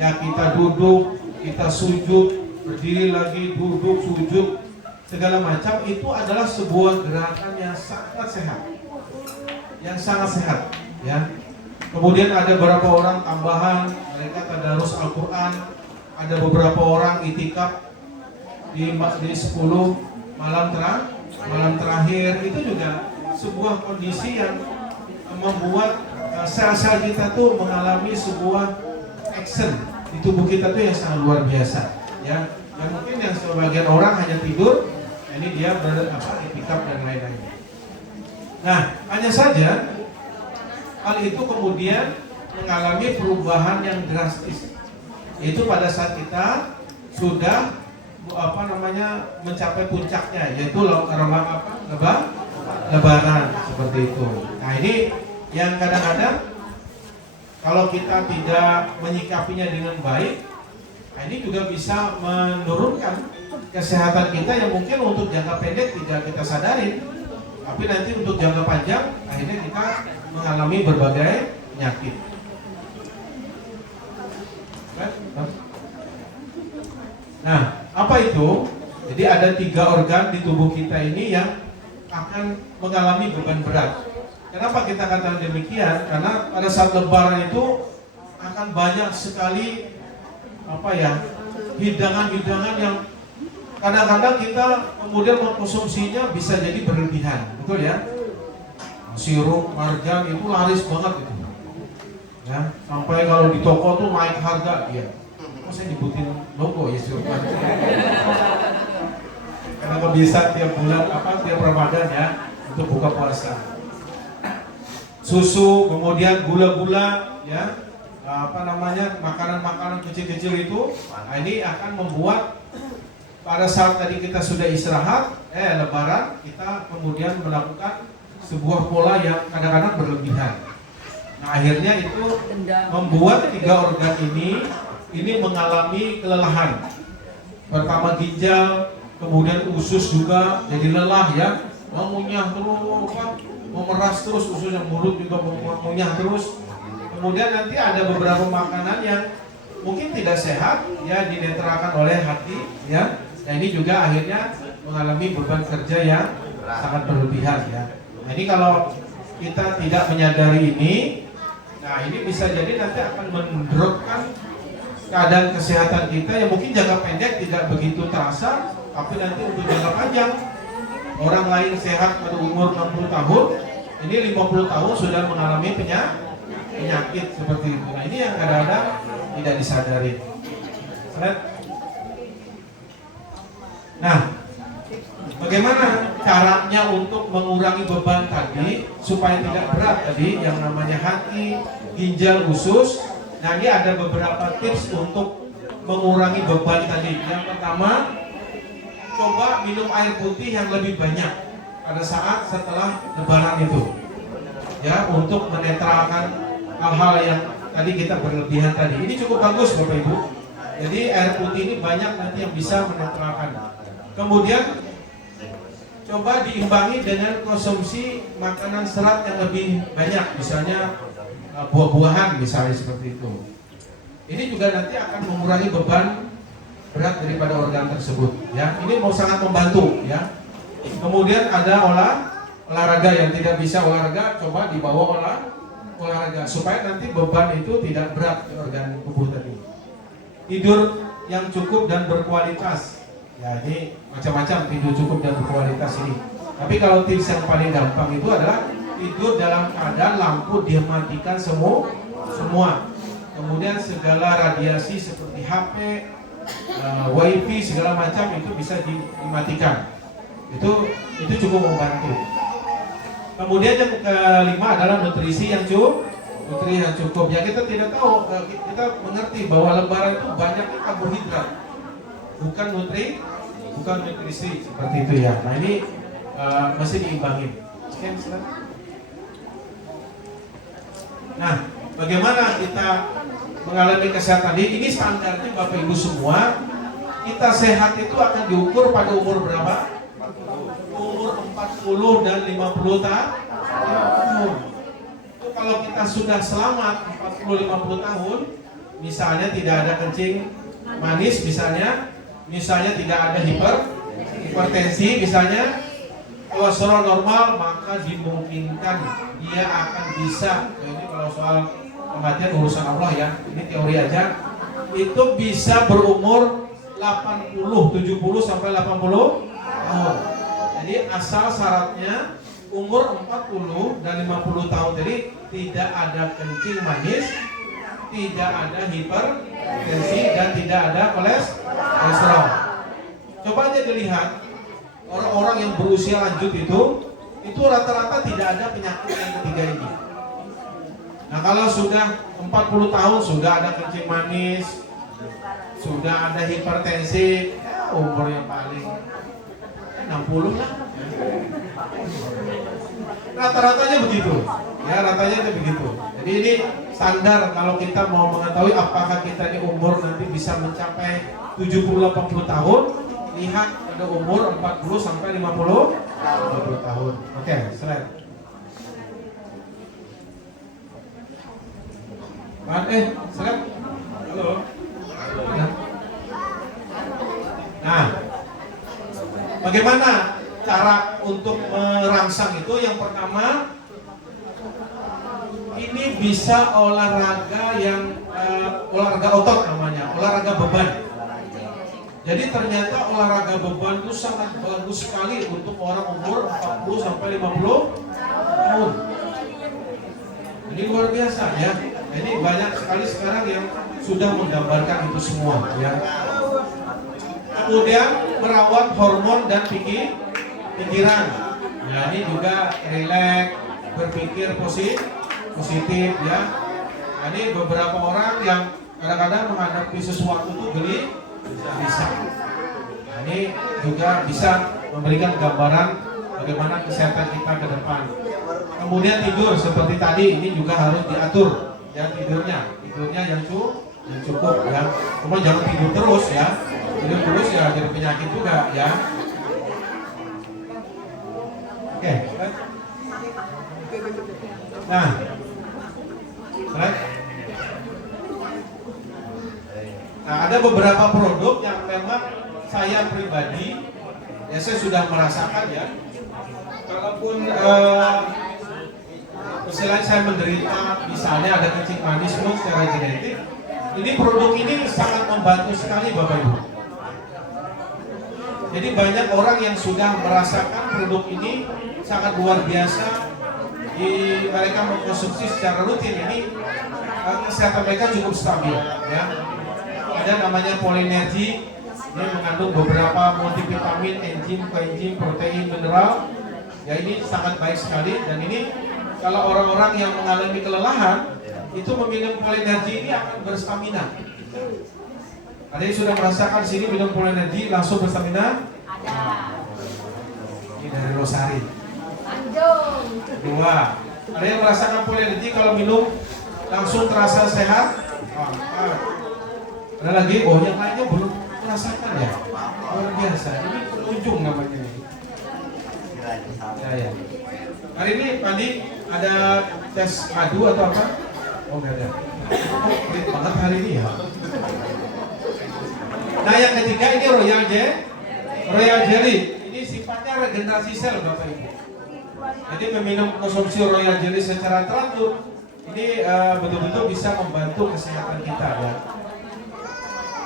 ya kita duduk, kita sujud, berdiri lagi, duduk, sujud, segala macam, itu adalah sebuah gerakan yang sangat sehat, ya. Kemudian ada beberapa orang tambahan, mereka tadarus Al-Quran, ada beberapa orang itikaf di 10 malam terakhir. Itu juga sebuah kondisi yang membuat sel-sel kita tuh mengalami sebuah action di tubuh kita tuh yang sangat luar biasa, ya. Dan mungkin yang sebagian orang hanya tidur, ini dia itikaf dan lain-lain. Nah, hanya saja hal itu kemudian mengalami perubahan yang drastis, yaitu pada saat kita sudah mencapai puncaknya, yaitu Lebaran seperti itu. Nah, ini yang kadang-kadang kalau kita tidak menyikapinya dengan baik, nah ini juga bisa menurunkan kesehatan kita yang mungkin untuk jangka pendek tidak kita sadari, tapi nanti untuk jangka panjang akhirnya kita mengalami berbagai penyakit. Nah, apa itu? Jadi ada 3 organ di tubuh kita ini yang akan mengalami beban berat. Kenapa kita katakan demikian? Karena pada saat Lebaran itu akan banyak sekali hidangan-hidangan yang kadang-kadang kita kemudian mengkonsumsinya bisa jadi berlebihan, betul ya? Sirup, marjan itu laris banget itu, ya. Sampai kalau di toko tuh naik harga dia. Kok saya nyebutin logo ya sirup marjan? Karena kebiasaan tiap bulan tiap Ramadan ya untuk buka puasa. Susu, kemudian gula-gula, ya, makanan-makanan kecil-kecil itu, nah ini akan membuat pada saat tadi kita sudah istirahat, Lebaran, kita kemudian melakukan sebuah pola yang kadang-kadang berlebihan. Nah, akhirnya itu membuat 3 organ ini mengalami kelelahan. Pertama ginjal, kemudian usus juga jadi lelah ya, mengunyah terus, memeras terus ususnya, mulut juga mengunyah terus. Kemudian nanti ada beberapa makanan yang mungkin tidak sehat ya dinetralkan oleh hati ya. Nah, ini juga akhirnya mengalami beban kerja yang sangat berlebihan ya. Nah, ini kalau kita tidak menyadari ini, nah ini bisa jadi nanti akan mendropkan keadaan kesehatan kita yang mungkin jangka pendek tidak begitu terasa, tapi nanti untuk jangka panjang orang lain sehat pada umur 60 tahun, ini 50 tahun sudah mengalami penyakit seperti itu. Nah, ini yang kadang-kadang tidak disadari. Nah, bagaimana caranya untuk mengurangi beban tadi supaya tidak berat tadi yang namanya hati, ginjal, usus? Nah, ini ada beberapa tips untuk mengurangi beban tadi. Yang pertama, coba minum air putih yang lebih banyak pada saat setelah Lebaran itu, ya, untuk menetralkan hal-hal yang tadi kita berlebihan tadi. Ini cukup bagus Bapak Ibu. Jadi air putih ini banyak nanti yang bisa menetralkan. Kemudian coba diimbangi dengan konsumsi makanan serat yang lebih banyak, misalnya buah-buahan misalnya seperti itu. Ini juga nanti akan mengurangi beban berat daripada organ tersebut ya. Ini mau sangat membantu ya. Kemudian ada olahraga yang tidak bisa olahraga, coba dibawa olahraga supaya nanti beban itu tidak berat di organ tubuh tadi. Tidur yang cukup dan berkualitas. Ya, ini macam-macam tidur cukup dan berkualitas ini. Tapi kalau tips yang paling gampang itu adalah tidur dalam keadaan lampu dimatikan semua. Kemudian segala radiasi seperti HP, wifi segala macam itu bisa dimatikan. Itu cukup membantu. Kemudian yang kelima adalah nutrisi yang cukup. Ya, kita tidak tahu, kita mengerti bahwa Lebaran itu banyaknya karbohidrat, bukan nutrisi seperti itu ya. Nah, ini mesti diimbangin. Nah, bagaimana kita mengalami kesehatan ini standarnya Bapak Ibu semua. Kita sehat itu akan diukur pada umur berapa? Umur 40 dan 50 tahun. Itu kalau kita sudah selamat 40-50 tahun, misalnya tidak ada kencing manis, misalnya tidak ada hipertensi, misalnya kolesterol normal, maka dimungkinkan dia akan bisa, ini kalau soal kematian urusan Allah ya, ini teori aja, itu bisa berumur 80, 70 sampai 80 tahun. Jadi asal syaratnya umur 40 dan 50 tahun. Jadi tidak ada kencing manis, tidak ada hipertensi, dan tidak ada kolesterol. Coba aja dilihat orang-orang yang berusia lanjut itu rata-rata tidak ada penyakit yang ketiga ini. Nah, kalau sudah 40 tahun sudah ada kencing manis, sudah ada hipertensi, ya umurnya paling 60 lah. Rata-ratanya begitu. Ya, ratanya begitu. Jadi ini standar kalau kita mau mengetahui apakah kita ini umur nanti bisa mencapai 70-80 tahun, lihat pada umur 40 sampai 50 tahun. Oke, slide. Slide. Halo. Nah, bagaimana cara untuk merangsang itu? Yang pertama, ini bisa olahraga yang olahraga otot namanya, olahraga beban. Jadi ternyata olahraga beban itu sangat bagus sekali untuk orang umur 40 sampai 50 tahun. Ini luar biasa ya. Ini banyak sekali sekarang yang sudah menggambarkan itu semua ya. Kemudian merawat hormon dan pikiran. Ya, ini juga rileks, berpikir positif ya. Nah, ini beberapa orang yang kadang-kadang menghadapi sesuatu itu bisa. Nah, ini juga bisa memberikan gambaran bagaimana kesehatan kita ke depan. Kemudian tidur seperti tadi, ini juga harus diatur ya, tidurnya yang cukup ya. Cuma jangan tidur terus ya. Tidur terus ya jadi penyakit juga ya. Oke. Nah, ada beberapa produk yang memang saya pribadi ya saya sudah merasakan ya. Kalaupun misalnya saya menderita, misalnya ada kencing manis secara genetik, ini produk ini sangat membantu sekali Bapak Ibu. Jadi banyak orang yang sudah merasakan produk ini sangat luar biasa. Mereka mengkonsumsi secara rutin, ini kesehatan mereka cukup stabil ya. Ada namanya Polinergy, ini mengandung beberapa multivitamin, enzim, koenzim, protein, mineral. Ya, ini sangat baik sekali. Dan ini kalau orang-orang yang mengalami kelelahan itu meminum Polinergy ini akan berstamina. Ada yang sudah merasakan sini minum Polinergy langsung berstamina? Ada. Ini dari Rosari. Dua. Ada yang merasakan Polinergy kalau minum langsung terasa sehat? Ada lagi? Oh, yang lainnya belum merasakan ya? Luar biasa. Ini penunjung namanya. Ya. Hari ini tadi ada tes madu atau apa? Oh, enggak ada. Keren banget hari ini ya. Nah, yang ketiga ini Royal Jelly. Ini sifatnya regenerasi sel Bapak Ibu. Jadi meminum konsumsi Royal Jelly secara teratur ini betul-betul bisa membantu kesehatan kita ya.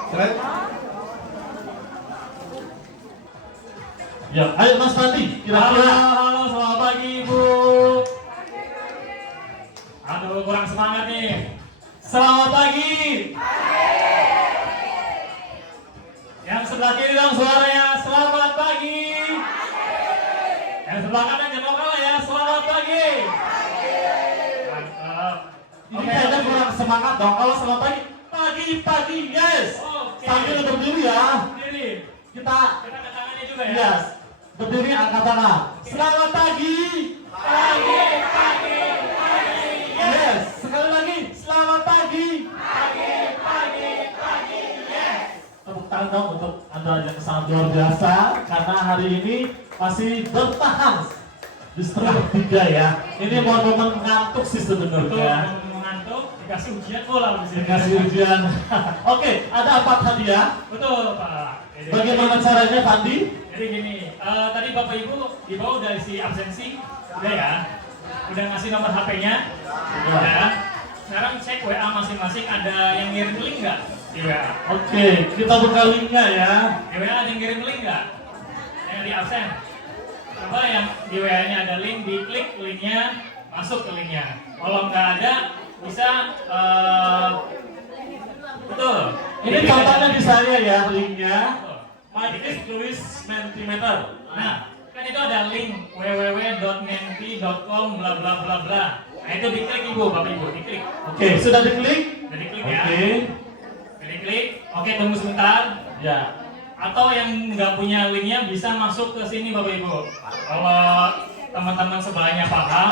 Selain ya, ayo Mas Pandi, kira-kira. Halo, selamat pagi Ibu. Aduh, kurang semangat nih. Selamat pagi. Yang sebelah kiri dong suaranya, selamat pagi. Yang sebelah kanan jangan kalah ya, selamat pagi. Mantap. Ini kayaknya kurang semangat dong. Kalau selamat pagi, yes. Sambil berdiri ya. Berdiri. Kita Kita ke tangannya juga ya. yes. Berdiri angkat tangan. Selamat pagi. Pagi. Yes. Sekali lagi, selamat pagi. Yes. Tepuk tangan dong untuk Anda yang sangat luar biasa karena hari ini masih bertahan di setengah 3 ya. Ini momen ngantuk sih Betul, sebenarnya. mengantuk, dikasih ujian bola di sini. Dikasih ujian. Oke, ada 4 hadiah. Betul, Pak. Bagaimana caranya, Pandi? Jadi gini, tadi Bapak Ibu di bawah udah isi absensi, udah ya, udah ngasih nomor HP-nya, udah. Sekarang cek WA masing-masing, ada yang ngirim link nggak di WA? Oke, kita buka linknya ya. Di WA ada yang ngirim link nggak? Yang di absen? coba yang di WA-nya ada link, diklik linknya, masuk ke linknya. Kalau nggak ada, bisa betul. Ini contohnya di saya ya linknya. Louis Mentimeter. Nah, kan itu ada link www.menti.com bla bla bla bla. Nah itu diklik ibu, bapak ibu, diklik. Oke, sudah diklik? Sudah diklik Oke. ya. Sudah diklik. Oke, tunggu sebentar. Ya. Atau yang nggak punya linknya bisa masuk ke sini bapak ibu. Kalau teman-teman sebelahnya paham.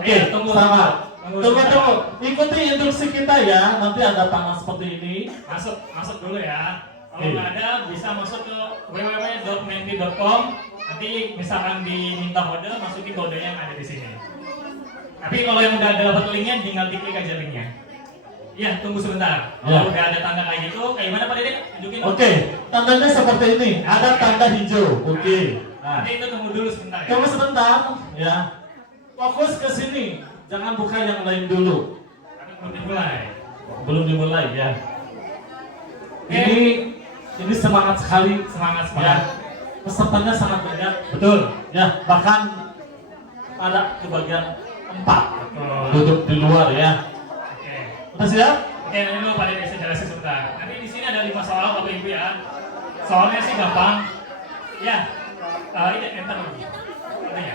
Oke, tunggu. sama. Tunggu. sebentar. Ikuti instruksi kita ya. Nanti ada tangan seperti ini. Masuk dulu ya. Kalau nggak ada bisa masuk ke www.menti.com. Nanti misalkan diminta kode, masukin kodenya yang ada di sini. Tapi kalau yang udah dapat linknya, tinggal diklik aja linknya. Iya, tunggu sebentar. Kalau udah ada tanda kayak gitu, kayak gimana Pak Dede? Tunjukin. Oke, tandanya seperti ini. Ada tanda hijau. Oke. Nah, Nanti itu tunggu dulu sebentar ya. tunggu sebentar. Ya. Fokus ke sini. Jangan buka yang lain dulu. Tapi belum dimulai. Belum dimulai ya. Oke. Ini semangat sekali. Semangat. Ya. Pesertanya sangat banyak. Betul. Ya, bahkan ada kebagian 4 Betul. duduk di luar ya. Oke. Udah siap? Oke, nanti dulu Pak Dede saya jelasin sebentar. Nanti di sini ada 5 soal Bapak Ibu ya. Soalnya sih gampang. Ya. Ini enter dulu. Ada ya?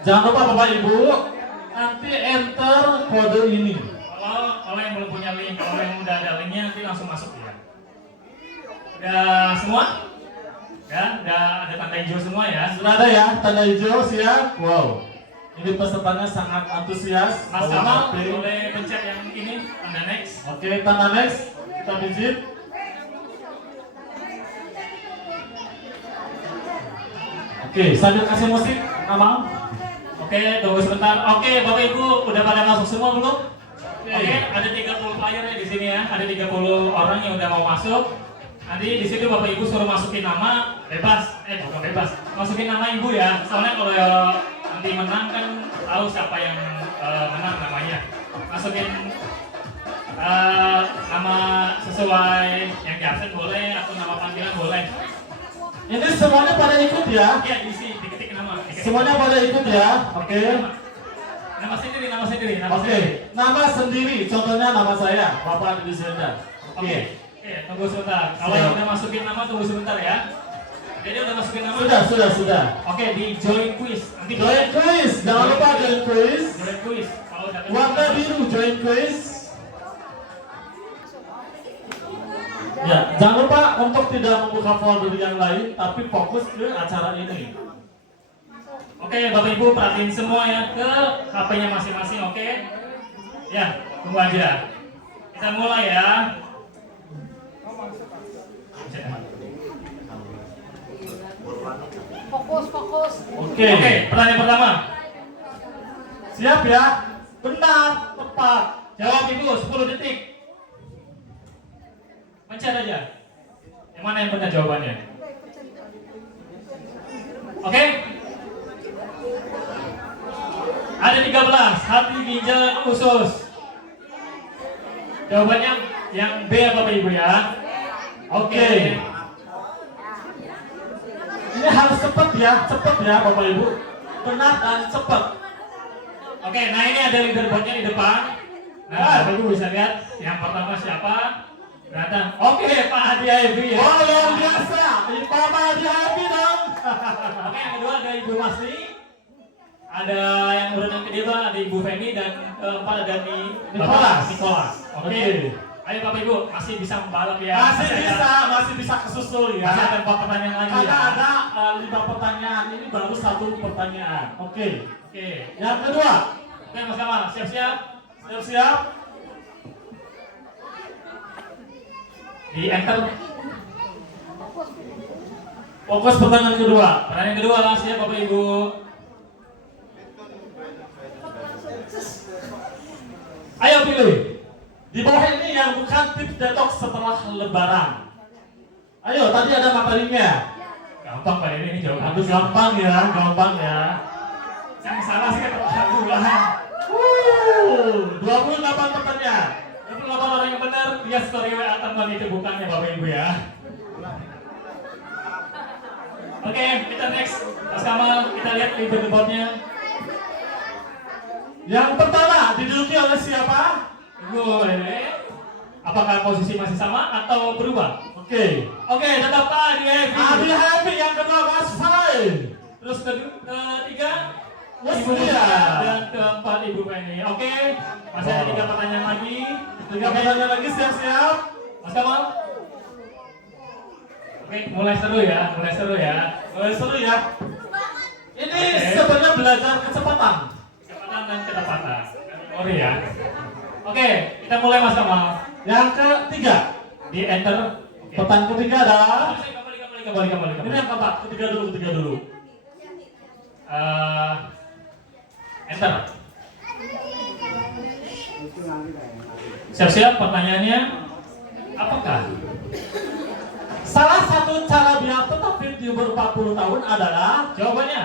Jangan lupa Bapak Ibu, nanti enter kode ini. Kalau yang belum punya link, kalau yang udah ada linknya nanti langsung masuk ya. Udah semua? Ya, udah ada tanda hijau semua ya. Sudah ada ya, tanda hijau siap. Wow. Ini pesertanya sangat antusias. Mas bawa Kamal HP. boleh pencet yang ini, tanda next. Oke, tanda next. Kita visit. Oke, sambil kasih musik, Kamal. Oke, tunggu sebentar. Oke, Bapak Ibu udah pada masuk semua belum? Oke, ada 30 player ya di sini ya. Ada 30 orang yang udah mau masuk. Nanti di situ Bapak Ibu suruh masukin nama bebas. Bukan bebas. Masukin nama Ibu ya. Soalnya kalau nanti menang kan tahu siapa yang menang namanya. Masukin nama sesuai yang di absen boleh atau nama panggilan boleh. Ini semuanya pada ikut ya. Iya, diisi diketik nama. Semuanya pada ikut ya. Oke. Nama sendiri, nama sendiri. Oke. Nama sendiri. Contohnya nama saya, Bapak Adi Senda. Oke. Oke, tunggu sebentar. Kalau yang udah masukin nama tunggu sebentar ya. Jadi udah masukin nama. Sudah. Oke, di join quiz. Nanti Join quiz. Jangan lupa join quiz. Join quiz. Kalau udah Warna biru join quiz. Ya, jangan lupa untuk tidak membuka folder yang lain, tapi fokus ke acara ini. Oke, Bapak Ibu perhatiin semua ya ke HP-nya masing-masing, oke? Ya, tunggu aja. Kita mulai ya. Fokus. Oke. Oke, pertanyaan pertama. Siap ya? Benar, tepat. Jawab Ibu 10 detik. Pencet aja. Yang mana yang benar jawabannya? Oke? Ada 13, hati, ginjal, dan usus. Jawabannya yang B ya Bapak Ibu ya. Oke. Ini harus cepat ya Bapak Ibu. Benar dan cepat. Oke, nah ini ada leaderboardnya di depan. Nah, Bapak Ibu bisa lihat yang pertama siapa. Datang. Oke, Pak Hadi Aibi ya. Oh, luar biasa. Bapak Adi Habi dong. Oke, yang kedua ada Ibu Masni. Ada yang urutan kedua ada Ibu Feni dan keempat ada Nicholas. Nicholas. Oke. Oke. Ayo Bapak Ibu masih bisa membalap ya. Masih bisa kesusul ya. Masih ada 4 pertanyaan lagi Karena ya. ada 5 pertanyaan, ini baru 1 pertanyaan. Oke. Oke. Yang kedua, Oke Mas Kamal, siap-siap. siap. Di enter. Fokus pertanyaan kedua. Pertanyaan kedua lah siap Bapak Ibu. Ayo pilih. Di bawah ini yang bukan tips detox setelah lebaran. Ayo, tadi ada materinya. Gampang Pak ini jawaban. Aduh, gampang ya. Yang salah sih ketahuan. 28 pertanyaan. 28 orang yang benar, dia story WA teman itu bukannya Bapak Ibu ya. Oke, kita next. Mas Kamal, kita lihat leaderboardnya. Yang pertama diduduki oleh siapa? Boleh. Apakah posisi masih sama atau berubah? Oke. Oke, tetap Adi Happy. Adi Happy. Yang kedua Mas Fai. Terus ketiga Mas Ibu Lia. Lia dan keempat Ibu Penny. Oke, masih ada 3 pertanyaan lagi. 3 pertanyaan lagi, siap-siap. Mas Kamal. Oke, mulai seru ya, mulai seru ya. Mulai seru ya. Ini Oke. sebenarnya belajar kecepatan. Kecepatan dan ketepatan. Kategori ya. Oke, kita mulai Mas Kamal. Yang ketiga, Di enter. Oke. pertanyaan ketiga adalah Kembali. ini yang keempat, ketiga dulu. Enter. Siap-siap pertanyaannya. Apakah Salah satu cara biar tetap fit di umur 40 tahun adalah jawabannya?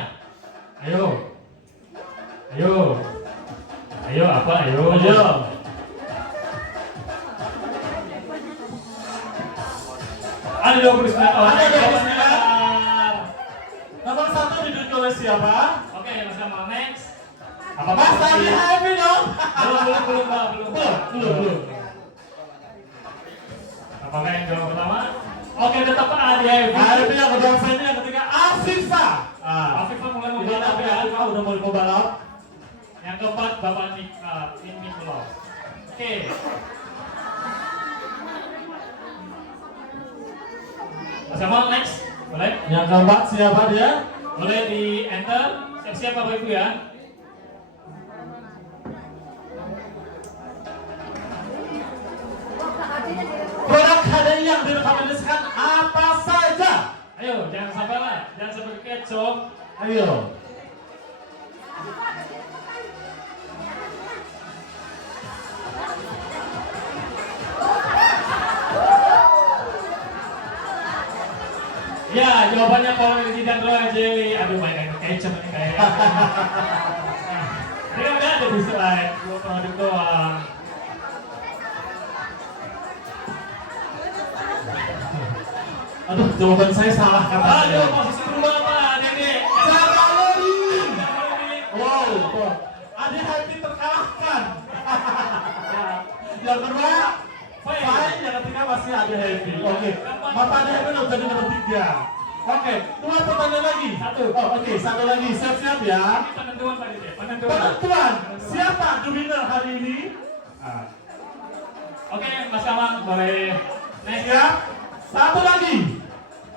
Ayo. Apa? Ayo. Ada 29 tahun. Ada 29. Jawabannya. nomor 1 diduduki oleh siapa? Oke, Mas Kamal next. Mas Adi Happy dong. Belum, Pak. Belum. Apakah yang jawab pertama? Oke, tetap Adi Happy. Happy yang kedua Fanny, yang ketiga Afifa. Afifah mulai Ini membalap tapi ya. Afifa udah mulai mau balap. Yang keempat Bapak Nicholas. Oke. Mas Kamal next. Boleh? Yang keempat siapa dia? Boleh di enter. Siap-siap Bapak Ibu ya. Produk HDI yang direkomendasikan apa saja? Ayo, jangan sampai lah. Jangan sampai kecok. Ayo. Ya, jawabannya Polri dan Royal Jelly. Aduh, mainan kecap ini kayak. Ini kan udah ada di slide. Gua produk doang. Aduh, jawaban saya salah Aduh, katanya. posisi berubah Pak, Dede. Jamaludin. Wow, kok Adi Happy terkalahkan. Yang kedua, Fai, yang ketiga masih Adi Happy. Oke, Bapak Adi Happy udah jadi nomor 3. Oke, 2 pertanyaan lagi. Oke, satu lagi. Siap-siap ya. Ini penentuan Pak Dede, penentuan. Penentuan siapa the winner hari ini? Oke, Mas Kamal boleh next ya. Siap. Satu lagi.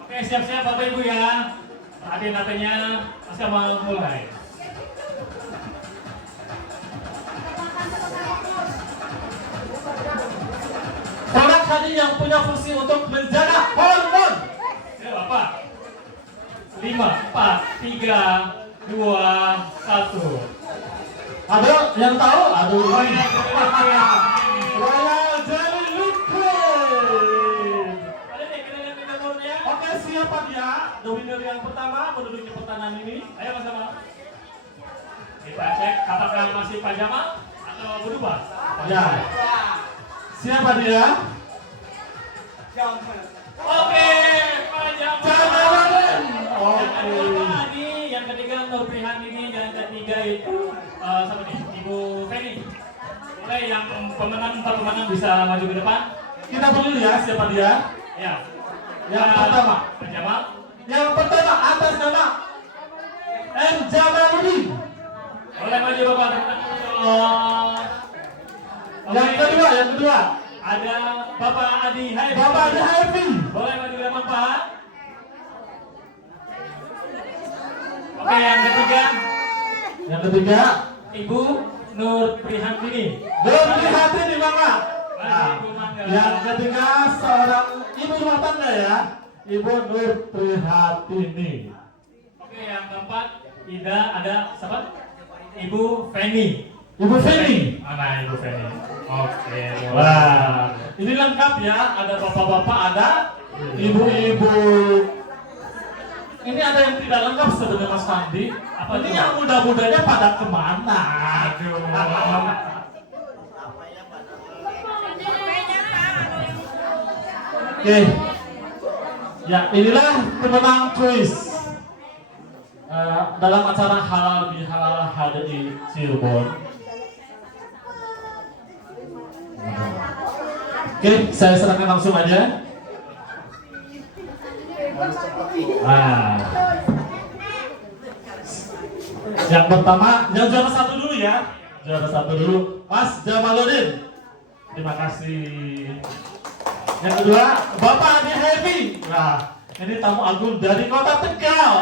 Oke, siap-siap Bapak Ibu ya. Perhatian datanya, Mas Kamal mulai. Produk tadi yang punya fungsi untuk menjaga hormon. Ayo Bapak. 5, 4, 3, 2, 1. Ada yang tahu? Aduh, Oh ini. iya, Royal Jelly Liquid. Ada deh, kita lihat leaderboardnya. Oke, siapa dia? The winner yang pertama menduduki pertanyaan ini. Ayo Mas Kamal. Kita cek apakah masih Pak Jamal atau berubah. Ya. Siapa dia? Oke, Pak Jamal. Jamaludin. Yang Oke. kedua Pak Adi, yang ketiga Nur Prihandini, dan ketiga itu siapa nih? Ibu Penny. Boleh yang empat pemenang bisa maju ke depan? Kita pilih ya siapa dia? Ya. Yang pertama. Pak Jamal. Yang pertama atas nama M. Jamaludin. Boleh maju Bapak. Yang kedua ada Bapak Adi Happy. Bapak Adi Happy. Boleh maju ke depan Pak. Oke, yang ketiga Ibu Nur Prihandini. Belum hati di mana? Maju Ibu Mangga. Yang ketiga seorang ibu rumah tangga ya, Ibu Nur Prihatini. Oke, yang keempat ada siapa? Ibu Penny. Ibu Feni. Mana Ibu Penny? Oke. Wah, ini lengkap ya. Ada bapak-bapak, ada ibu-ibu. Ini ada yang tidak lengkap sebenarnya Mas Fandi. Apa Ini itu? yang muda-mudanya pada kemana? Aduh. Oke. Ya, inilah pemenang kuis. dalam acara halal bihalal HDI Cirebon. Oke, saya serahkan langsung aja. Nah, yang pertama, yang juara satu dulu ya. Juara satu dulu, Mas Jamaludin. Terima kasih. Yang kedua, Bapak Adi Happy. Nah, ini tamu agung dari Kota Tegal.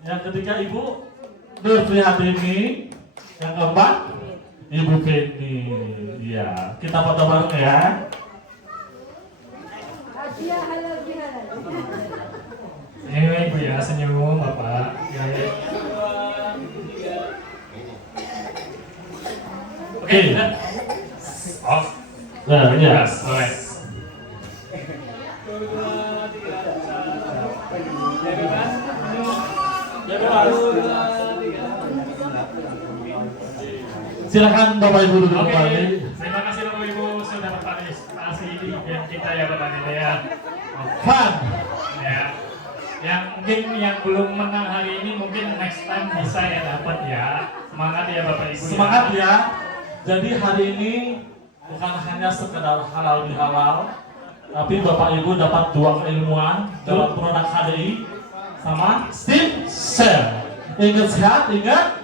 Yang ketiga, Ibu Nur Prihatini. Yang keempat, Ibu Feni. Iya, kita foto bareng ya. Ini Ibu ya, senyum Bapak. Ya, ya. Oke, udah. Off. Nah, ya. Alright. Silakan Bapak Ibu duduk Oke, kembali. terima kasih Bapak Ibu sudah berpartisipasi di game kita ya Bapak Ibu ya. Fun. Ya. Yang mungkin yang belum menang hari ini mungkin next time bisa ya dapat ya. Semangat ya Bapak Ibu. Semangat ya. Jadi hari ini bukan hanya sekedar halal bihalal, tapi Bapak Ibu dapat dua keilmuan dalam produk HDI sama Steve Shell. Ingat sehat, ingat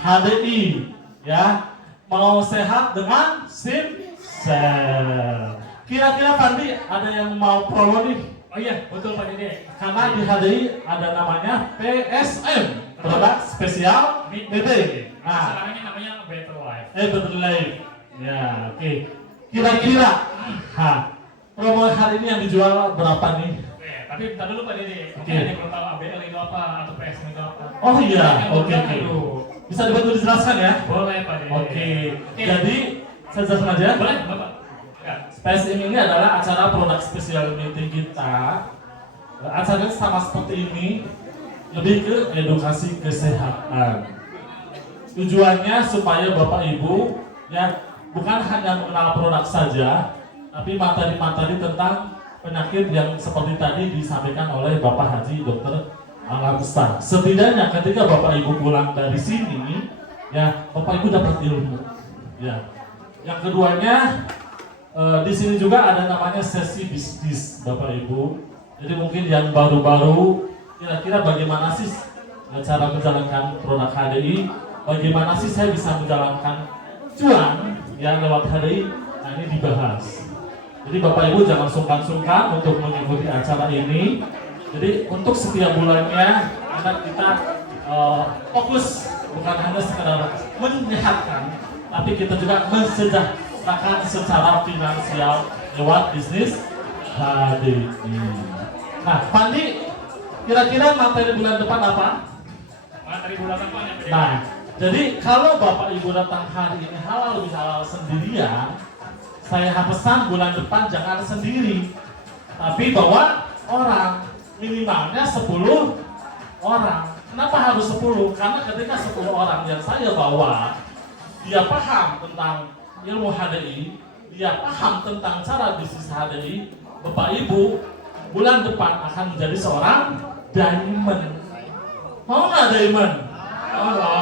HDI ya. Mau sehat dengan Steve Shell. Kira-kira Pandi ada yang mau promo nih? Oh iya, betul Pak Dede. Karena di HDI ada namanya PSM, produk spesial meeting. Nah, Sekarangnya namanya Better Life. Better Life. Ya, oke. Kira-kira, promo hari ini yang dijual berapa nih? Oke, tapi bentar dulu Pak Dede. Mungkin Oke. ada yang belum tahu ABL itu apa atau PSM itu apa. Oh iya, Yang oke. belum tahu. Bisa dibantu dijelaskan ya? Boleh Pak Dede. Oke. Jadi saya jelaskan aja. Boleh Bapak. Ya. PSM ini adalah acara produk spesial meeting kita. Acaranya sama seperti ini, lebih ke edukasi kesehatan. Tujuannya supaya Bapak Ibu ya bukan hanya mengenal produk saja, tapi materi-materi tentang penyakit yang seperti tadi disampaikan oleh Bapak Haji Dr. Alamsar. Setidaknya ketika Bapak Ibu pulang dari sini, ya Bapak Ibu dapat ilmu. Ya. Yang keduanya, di sini juga ada namanya sesi bisnis Bapak Ibu. Jadi mungkin yang baru-baru, kira-kira bagaimana sih cara menjalankan produk HDI? Bagaimana sih saya bisa menjalankan cuan yang lewat HDI? Nah ini dibahas. Jadi Bapak Ibu jangan sungkan-sungkan untuk mengikuti acara ini. Jadi untuk setiap bulannya kita fokus bukan hanya sekedar menyehatkan, tapi kita juga mensejahterakan secara finansial lewat bisnis HDI. Nah, Pandi, kira-kira materi bulan depan apa? Materi bulan depan ya Pak Dede. Nah, jadi kalau Bapak Ibu datang hari ini halal bihalal sendirian, saya pesan bulan depan jangan sendiri, tapi bawa orang, minimalnya 10 orang. Kenapa harus 10? Karena ketika 10 orang yang saya bawa, dia paham tentang ilmu HDI, dia paham tentang cara bisnis HDI, Bapak Ibu bulan depan akan menjadi seorang diamond. Mau nggak diamond?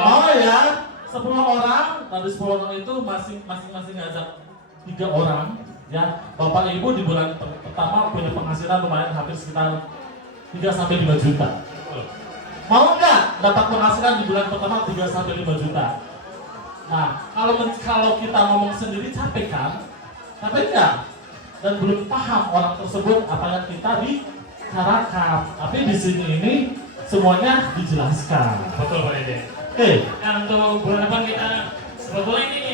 Mau ya? 10 orang, dari 10 orang itu masing-masing ngajak 3 orang. Ya, Bapak Ibu di bulan pertama punya penghasilan lumayan hampir sekitar 3-5 juta. Mau nggak dapat penghasilan di bulan pertama 3-5 juta? Nah, kalau kita ngomong sendiri capek kan? Capek nggak? Dan belum paham orang tersebut apa yang kita bicarakan. Tapi di sini ini semuanya dijelaskan. Betul Pak Dede. Oke. Nah untuk bulan depan kita sebetulnya ini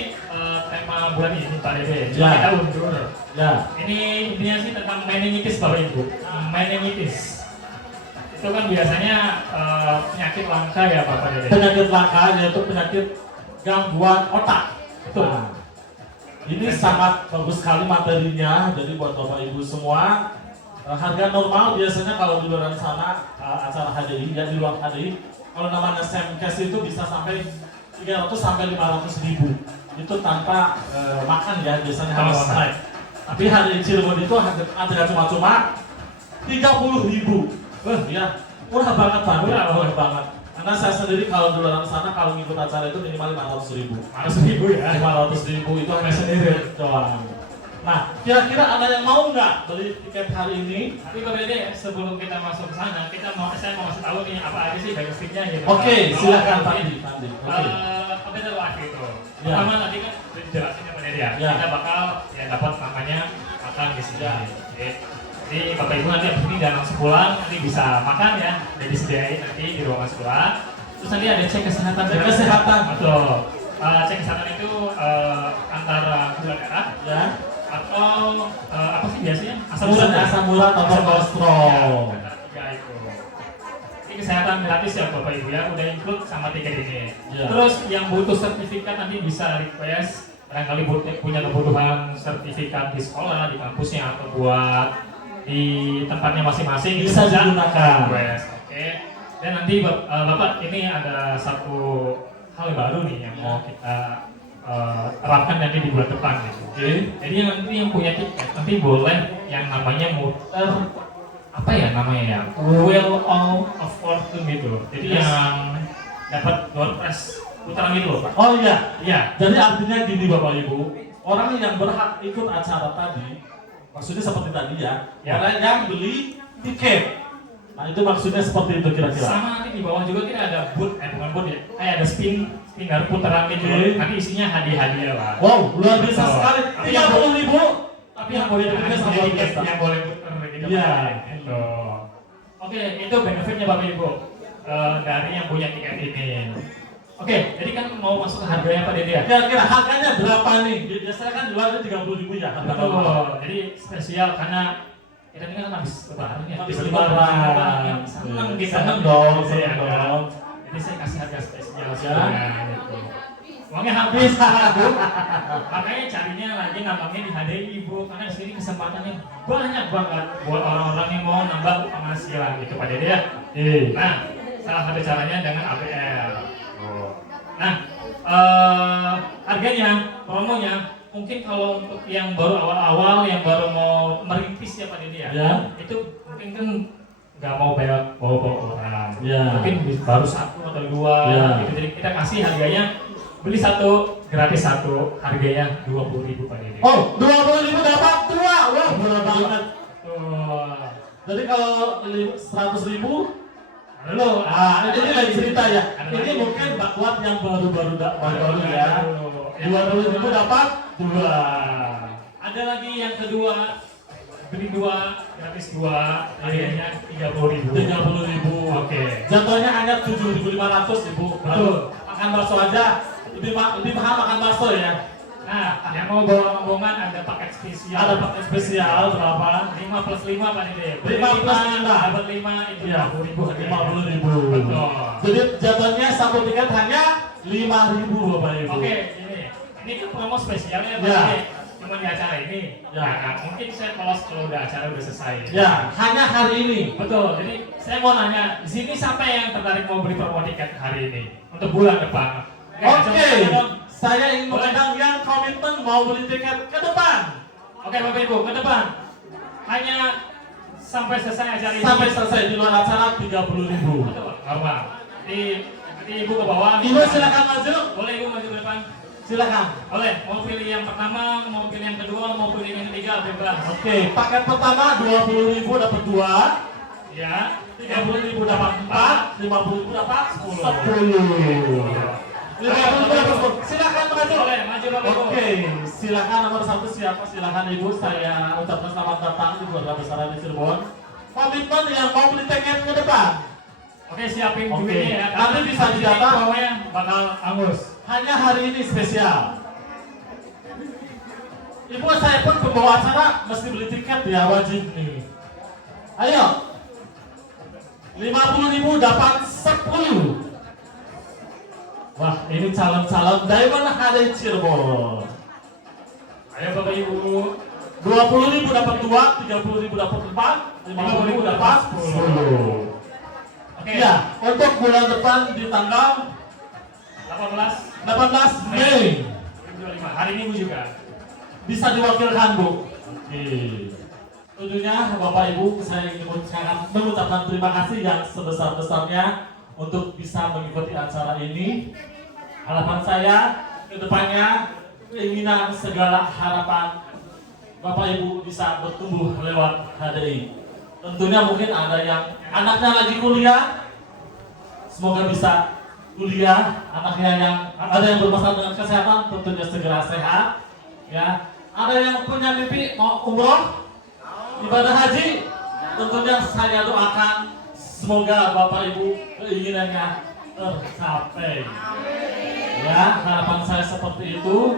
tema bulan ini Pak Dede. Ya. Kita undur. Ya. Ini intinya sih tentang meningitis Bapak Ibu. Meningitis itu kan biasanya penyakit langka ya Pak Dede. Penyakit langka yaitu penyakit gangguan otak. Betul. Nah, ini sangat bagus sekali materinya. Jadi buat Bapak Ibu semua, harga normal biasanya kalau di luar sana acara HDI ya di luar HDI, kalau namanya Semcast itu bisa sampai 300 sampai 500 ribu. Itu tanpa makan ya biasanya harus naik. Tapi HDI Cirebon itu harga cuma 30 ribu. Ya Murah banget Pak. Murah banget. Karena saya sendiri kalau di luar sana kalau ngikut acara itu minimal 500.000. 500.000 ya. 500.000 itu hanya sendiri doang. Nah, kira-kira ada yang mau nggak beli tiket hari ini? Tapi Pak Dede, sebelum kita masuk ke sana, saya mau kasih tahu nih apa aja sih benefitnya gitu. Oke, silakan Pak Andi. Apa itu waktu itu? Ya. Pertama tadi kan udah dijelasin ya Pak Dede ya. Ya. Kita bakal ya dapat namanya makan di sini. Ya. Oke. Jadi Bapak Ibu nanti abis ini dalam sepulang nanti bisa makan ya, jadi disediain nanti di ruangan sekolah. Terus nanti ada cek kesehatan. Cek kesehatan. Betul. Cek kesehatan itu antara gula darah Ya. atau apa sih biasanya? Asam urat atau kolesterol. Antara tiga itu. Ini kesehatan gratis ya Bapak Ibu ya, udah include sama tiket ini. Ya. Terus yang butuh sertifikat nanti bisa request, barangkali punya kebutuhan sertifikat di sekolah, di kampusnya atau buat di tempatnya masing-masing Bisa digunakan. request. Oke. Dan nanti Bapak ini ada satu hal yang baru nih yang mau kita terapkan nanti di bulan depan gitu. Oke. Jadi nanti yang punya tiket nanti boleh yang namanya muter apa ya namanya ya Wheel of Fortune gitu. Jadi Yes. yang dapat door prize putaran itu loh Pak. Oh iya. Iya. Jadi artinya gini Bapak Ibu, orang yang berhak ikut acara tadi, maksudnya seperti tadi ya, Ya. orang yang beli tiket. Nah itu maksudnya seperti itu kira-kira. Sama nanti di bawah juga kita ada booth, bukan booth ya, kayak ada spinner putaran gitu. Oke. Nanti isinya hadiah-hadiah Pak. Wow, luar biasa Betul. sekali. Tapi yang 30.000. Tapi yang boleh Tiket sama punya tiket orkestra. yang boleh putar gitu. Iya. Gitu. Oke, itu benefitnya Bapak Ibu dari yang punya tiket ini. Oke, jadi kan mau masuk ke harganya Pak Dede ya? Kira-kira harganya berapa nih? Biasanya kan di luar itu 30.000 ya. Harga Betul. normal. Jadi spesial karena kita ini kan habis lebaran ya. Habis lebaran. Seneng Iya. kita. Seneng dong, Iya, seneng kan? dong. Jadi saya kasih harga spesial Ya. sebenarnya gitu. Uangnya habis Bu. Makanya carinya lagi nambangnya di HDI Ibu karena di sini kesempatannya banyak banget buat orang-orang yang mau nambah penghasilan gitu Pak Dede ya. Nah, salah satu caranya dengan APR. Nah, harganya, promonya mungkin kalau untuk yang baru awal-awal, yang baru mau merintis ya Pak Dede ya, Ya. itu mungkin kan nggak mau bayar bawa orang, Ya. mungkin baru satu atau dua, Ya. gitu. Jadi kita kasih harganya beli satu gratis satu, harganya 20.000 Pak Dede. Oh, 20.000 dapat dua. Wah, murah banget. Tuh. Jadi kalau 100.000, Halo, ini lagi cerita ya. Ada Ini lagi. mungkin buat yang baru-baru ya. 20.000 dapat dua. Ada lagi yang kedua, beli dua gratis dua, harganya 30.000. 30.000. Oke. Jatuhnya hanya 7.500 Ibu. Betul. Makan bakso aja lebih mahal makan bakso ya. Nah, yang mau bawa rombongan ada paket spesial. Ada paket spesial berapa? 5 plus 5 Pak Dede. 5 plus 5. dapat 5 itu Iya, 50.000 harganya. 50.000. Betul. Jadi jatuhnya satu tiket hanya 5.000 Bapak Ibu. Oke, ini kan promo spesialnya Pak Ya. Dede. Cuma di acara ini. Ya. Nah, mungkin saya kalau udah acara udah selesai. Ya, hanya hari ini. Betul. Jadi saya mau nanya, di sini siapa yang tertarik mau beli promo tiket hari ini untuk bulan depan? Oke, coba tanya dong. saya ingin mengundang yang komitmen mau beli tiket ke depan. Oke Bapak Ibu, ke depan. Hanya sampai selesai acara ini. Sampai selesai di luar acara 30.000. Betul, normal. Nanti Ibu ke bawah. Ibu silakan maju. Boleh Ibu maju ke depan. Silakan. Boleh. Mau pilih yang pertama, mau pilih yang kedua, mau pilih yang ketiga, bebas. Oke, paket pertama 20.000 dapat 2, Ya. 30.000 dapat 4, 50.000 dapat 10. 10. 50.000 dapat 10. Silakan maju. Boleh, maju Bapak Ibu. Oke, silakan nomor 1 siapa? Silakan Ibu, saya ucapkan selamat datang di Keluarga Besar di Cirebon. Komitmen yang mau beli tiket ke depan. Oke, siapin Oke. duitnya ya. Nanti bisa didata. Promenya bakal angus. Hanya hari ini spesial. Ibu, saya pun pembawa acara mesti beli tiket ya, wajib nih. Ayo. 50.000 dapat 10. Wah, ini calon-calon Diamond HD Cirebon. Ayo Bapak Ibu. 20.000 dapat 2, 30.000 dapat 4, 50.000 dapat 10. Oke. Ya, untuk bulan depan di tanggal 18 Mei 2025. Hari Minggu juga. bisa diwakilkan Bu. Oke. Tentunya Bapak Ibu saya ingin mengucapkan terima kasih yang sebesar-besarnya untuk bisa mengikuti acara ini. Harapan saya ke depannya, keinginan segala harapan Bapak Ibu bisa bertumbuh lewat HDI. Tentunya mungkin ada yang anaknya lagi kuliah, semoga bisa kuliah. Anaknya yang ada yang bermasalah dengan kesehatan, tentunya segera sehat. Ya, ada yang punya mimpi mau umroh, ibadah haji, tentunya saya doakan semoga Bapak Ibu keinginannya tercapai. Ya, harapan saya seperti itu.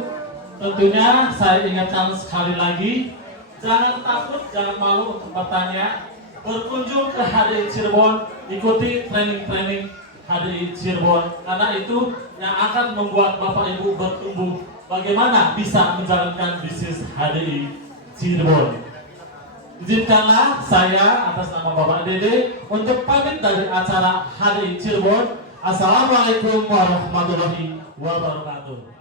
Tentunya saya ingatkan sekali lagi, jangan takut, jangan malu untuk bertanya. Berkunjung ke HDI Cirebon, ikuti training-training HDI Cirebon, karena itu yang akan membuat Bapak Ibu bertumbuh bagaimana bisa menjalankan bisnis HDI Cirebon. Izinkanlah saya atas nama Bapak Dede untuk pamit dari acara HDI Cirebon. Assalamualaikum warahmatullahi wabarakatuh.